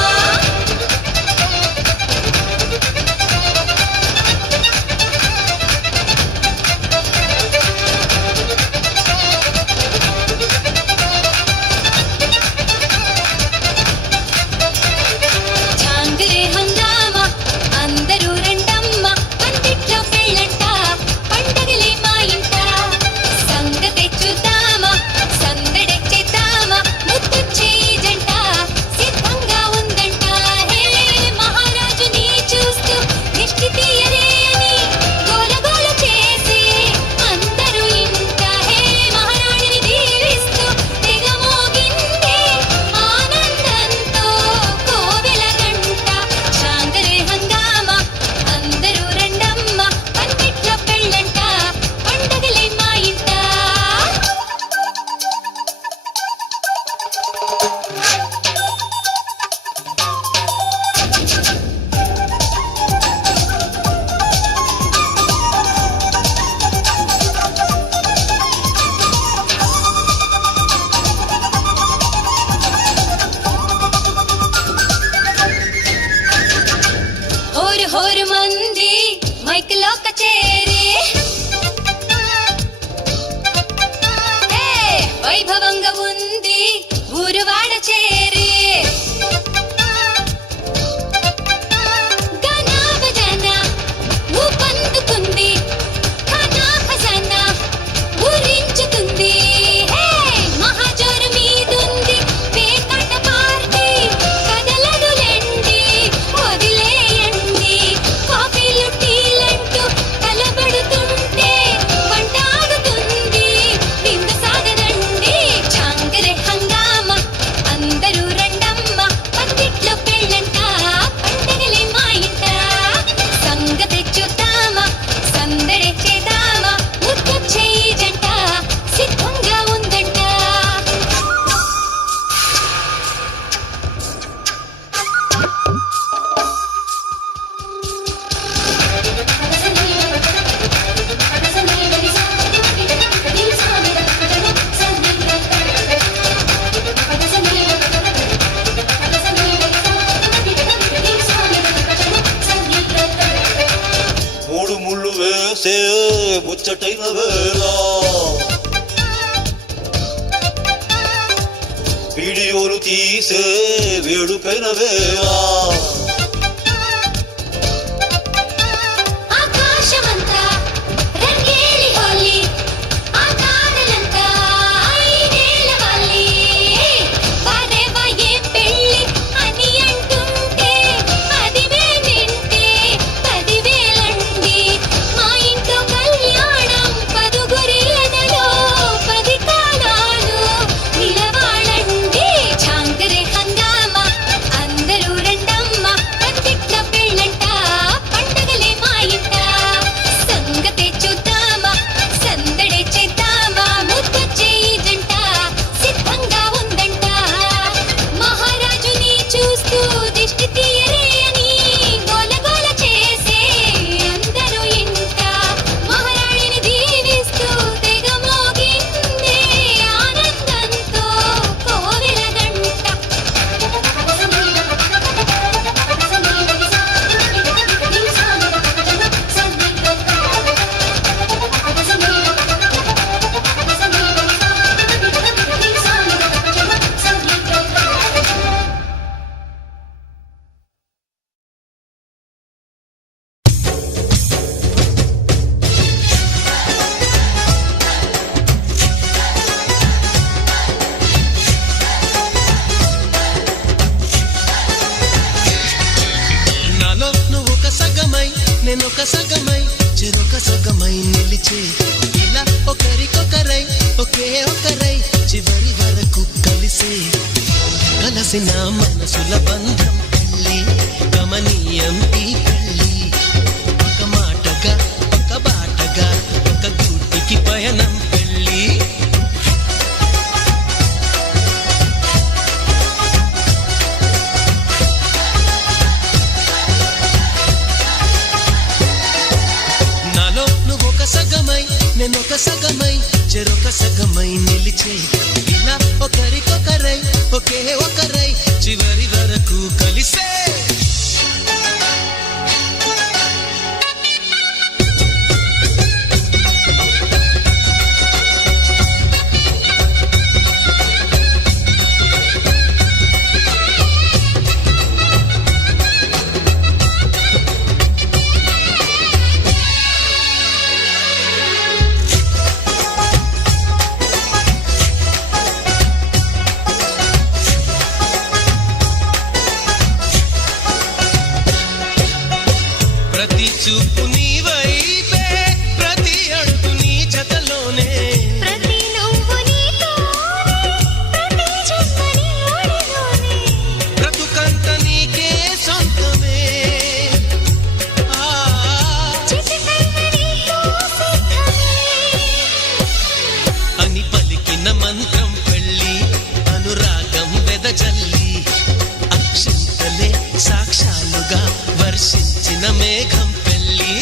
చాంగరే హంగామా అందరూ రండమ్మ పందిట్లో పెళ్ళంట పండగలే మా ఇంట సంగతి చూద్దామా సందడే చేద్దామా ముద్దొచ్చే ఈ జంట సిద్ధంగా ఉందంట హే మహారాజుని చూస్తూ దిష్టి తీయరే అని గోలగోల చేసి అందరూ ఇంట హే మహారాణిని దీవిస్తూ తెగ మోగిందే ఆనందంతో కోవెల గంట చాంగరే హంగామా అందరూ రండమ్మ పందిట్లో పెళ్ళంట పండగలే మా ఇంట హోరు హోరు మంది మైక్లో కచేరీ హే వైభవంగా ఉంది ఊరువాడ చేరి గానా బజానా ఊపందుకుంది ఖానా ఖజానా ఊరించుతుంది హే మహాజోరు మీదుంది పేకాట పార్టీ కదలదులెండి వదిలేయండి కాఫీలు టీలంటూ కలబడుతుంటే వంట ఆగుతుంది విందు సాగదండి చాంగరే హంగామా అందరూ రండమ్మ పందిట్లో పెళ్ళంట పండగలే మా ఇంట సంగతి చూద్దామా సందడే చేద్దామా ముద్దొచ్చే ఈ జంట సిద్ధంగా ఉందంట మూడు ముళ్ళు వేసే ముచ్చటైన వేళ వీడియోలు తీసే వేడుకైన వేళ ఆకాశమంతా రంగేలి హోలీ ఆకాశలంతా ఐదేల వాలి వారేవా ఏ పెళ్ళి అని అంటుంటే అది వింటే 10,000 మా ఇంట్లో కళ్యాణం 10 ఎదలో 10 కాలాలు నిలవాలండి చాంగరే హంగామా అందరూ రండమ్మ తెలిసే ఇలా ఒకరికొకరై ఒకే ఒకరై చివరి వరకు కలిసే కలసిన మనసుల బంధం పెళ్ళి గమనీయం ఈ పెళ్ళి ఒక మాటగా ఒక బాటగా ఒక గూటికి పయనం పెళ్ళి నాలో నువ్వొక సగమై నేనొక సగమై చెరొక సగమై నిలిచే ఇలా ఒకరికొకరై ఒకే ఒకరై చివరి వరకు కలిసే ప్రతి చూపు నీ వైపే ప్రతి అడుగు నీ జతలోనే ప్రతి నవ్వు నీతోనే ప్రతి జన్మని ఒడిలోనే బ్రతుకంత నీకే సొంతమే చిటికైన నీతో సిద్ధమే అని పలికిన మంత్రం పెళ్ళి అనురాగం వెదజల్లి అక్షింతలే సాక్ష్యాలుగా వర్షించిన మేఘం పెళ్ళి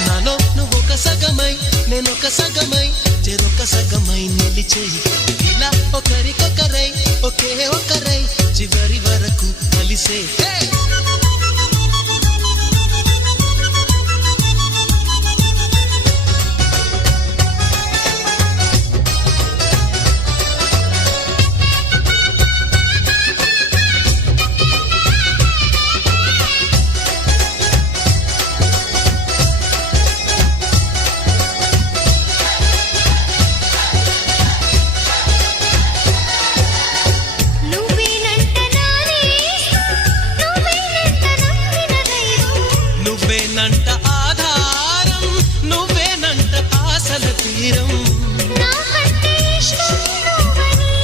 నాలో నువ్వొక సగమై నేనొక సగమై చెరొక సగమై నిలిచే ఇలా ఒకరికొకరై ఒకే ఒకరై చివరి వరకు కలిసే నువ్వేనంట నానే నువ్వేనంట నమ్మిన దైవం నువ్వేనంట ఆధారం నువ్వేనంట ఆశల తీరం నాకంటే ఇష్టం నువ్వని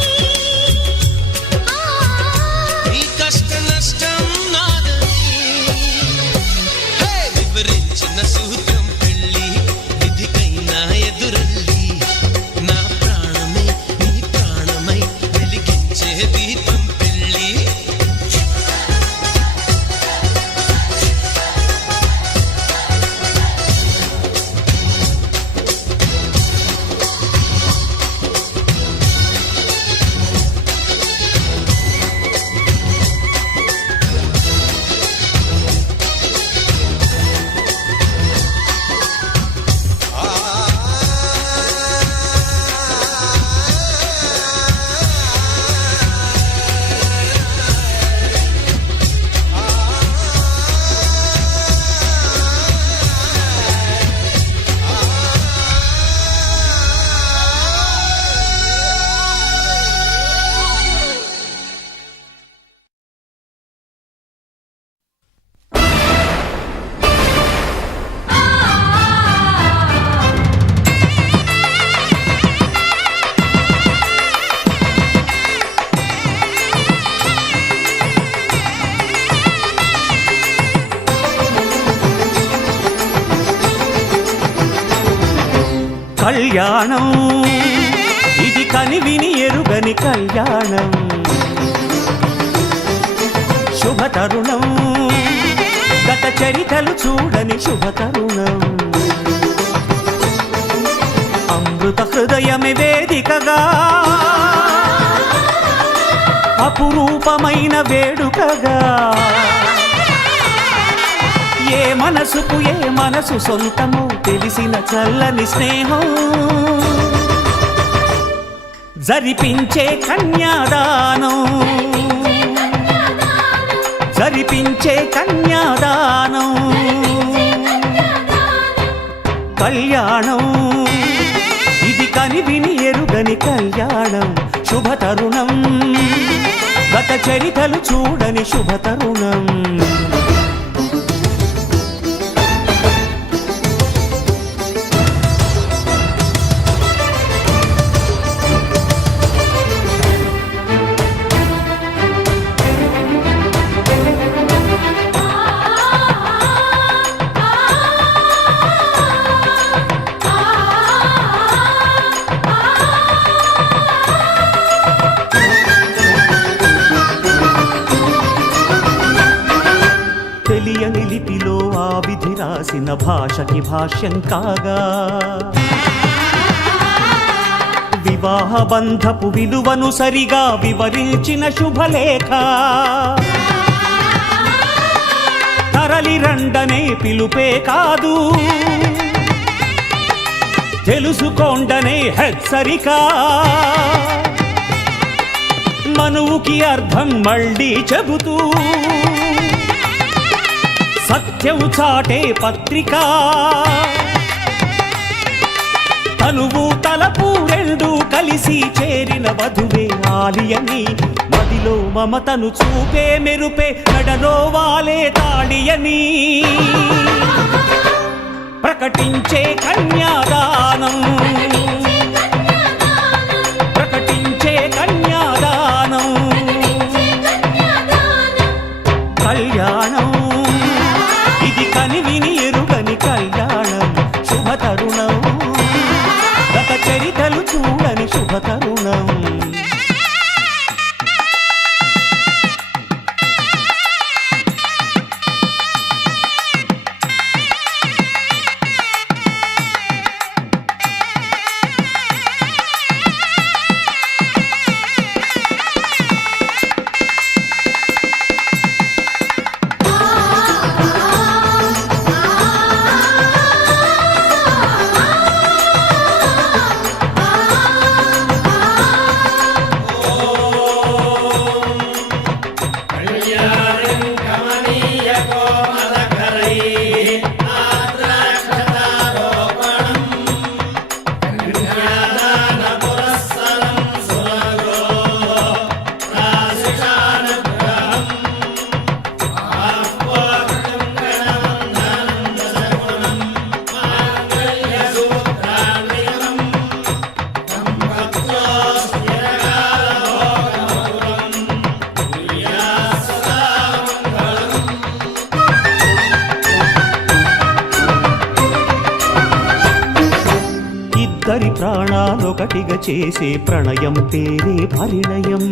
నీ కష్ట నష్టం నాదని వివరించిన సూత్రం పెళ్ళి విధికైనా ఎదురల్లి నా ప్రాణమే నీ ప్రాణమై వెలిగించే దీపం పెళ్ళి కళ్యాణం ఇది కనివిని ఎరుగని కళ్యాణం శుభతరుణం గత చరితలు చూడని శుభతరుణం అమృత హృదయమే వేదికగా అపురూపమైన వేడుకగా ఏ మనసుకు ఏ మనసు సొంతమో తెలిసిన చల్లని స్నేహం జరిపించే కన్యాదానం జరిపించే కన్యాదానం కళ్యాణం ఇది కనివిని ఎరుగని కళ్యాణం శుభతరుణం గత చరితలు చూడని శుభతరుణం తెలియని లిపిలో ఆ విధి రాసిన భాషకి భాష్యం కాగా వివాహ బంధపు విలువను సరిగా వివరించిన శుభలేఖ తరలి రండనే పిలుపే కాదు తెలుసుకోండనే హెచ్చరిక మనువుకి అర్థం మళ్ళీ చెబుతూ సత్యం చాటే పత్రిక తనువు తలపు రెండు కలిసి చేరిన వధువే ఆలియని మదిలో మమతను చూపే మెరుపే మెడలో వాలే తాళియని ప్రకటించే కన్యాదానం ప్రకటించే కన్యాదానం కళ్యాణం ఇది కనివిని ఎరుగని కళ్యాణం శుభతరుణం గత చరితలు చూడని శుభతరుణం ఇద్దరి ప్రాణాలొకటిగా చేసే ప్రణయం పేరే పరిణయం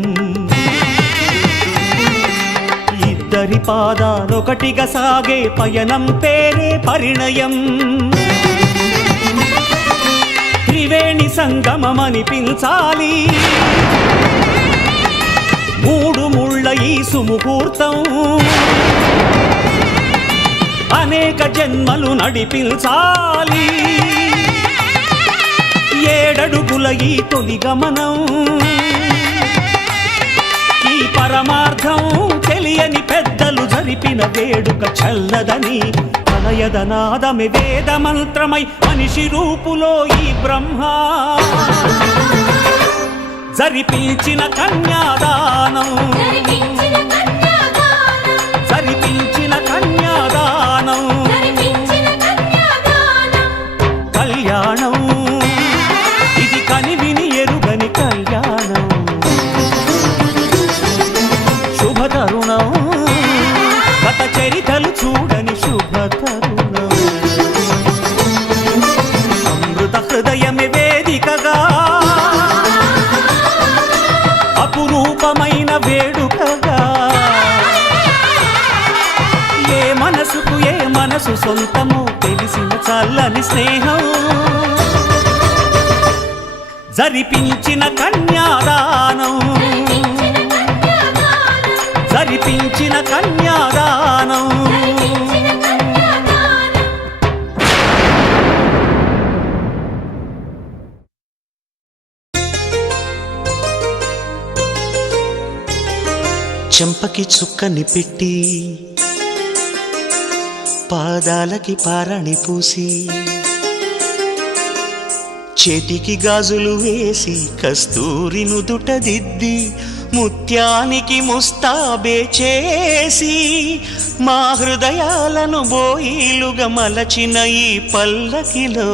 ఇద్దరి పాదాలొకటిగా సాగే పయనం పేరే పరిణయం త్రివేణి సంగమమనిపించాలి మూడు ముళ్ళ ఈ సుముహూర్తం అనేక జన్మలు నడిపించాలి ఏడడుగుల ఈ తొలి గమనం ఈ పరమార్థం తెలియని పెద్దలు జరిపిన వేడుక చల్లదని తనయదనాదమి వేద మంత్రమై మనిషి రూపులో ఈ బ్రహ్మ జరిపించిన కన్యాదానం జరిపించిన కన్యాదానం కళ్యాణం ఇది కనివిని ఎరుగని కళ్యాణం శుభతరుణం గత చరితలు చూడని శుభతరుణం అమృత హృదయమే వేదికగా అపురూపమైన వేడుకగా ఏ మనసుకు ఏ మనసు సొంతమో తెలిసిన చల్లని స్నేహం జరిపించిన కన్యాదానం జరిపించిన కన్యాదానం చెంపకి చుక్కని పెట్టి పాదాలకి పారాణి పూసి చేతికి గాజులు వేసి కస్తూరి నుదుట దిద్ది ముత్యానికి ముస్తాబే చేసి మా హృదయాలను బోయిలుగా మలచిన ఈ పల్లకిలో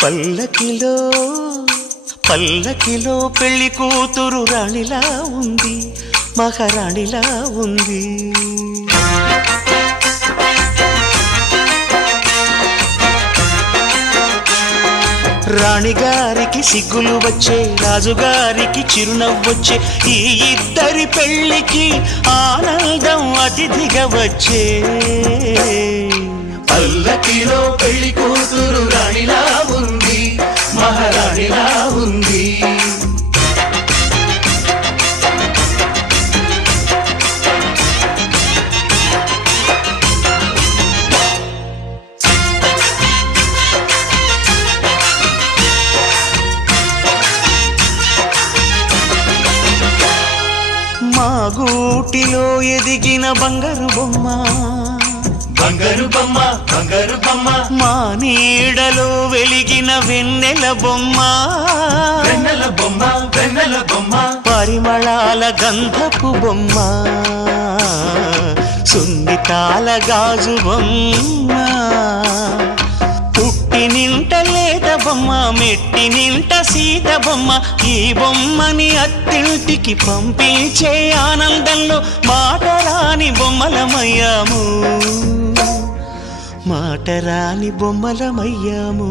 పల్లకిలో పల్లకిలో పెళ్లి కూతురు రాణిలా ఉంది మహారాణిలా ఉంది రాణిగారికి సిగ్గులు వచ్చే రాజుగారికి చిరునవ్వొచ్చే ఈ ఇద్దరి పెళ్లికి ఆనందం అతిథిగా వచ్చే పల్లకిలో పెళ్లి కూతురు రాణిలా ఉంది మహారాణిలా ఉంది మా గూటిలో ఎదిగిన బంగారు బొమ్మ బంగారు బొమ్మ బంగారు బొమ్మ మా నీడలో వెలిగిన వెన్నెల బొమ్మ వెన్నెల బొమ్మ వెన్నెల బొమ్మ పరిమళాల గంధపు బొమ్మ సున్నితాల గాజు బొమ్మ పుట్టి నింట లేత బొమ్మ మెట్టి నింట సీత బొమ్మ ఈ బొమ్మని అత్తింటికి పంపించే ఆనందంలో మాటరాని బొమ్మలమయ్యాము మాటరాని బొమ్మలమయ్యాము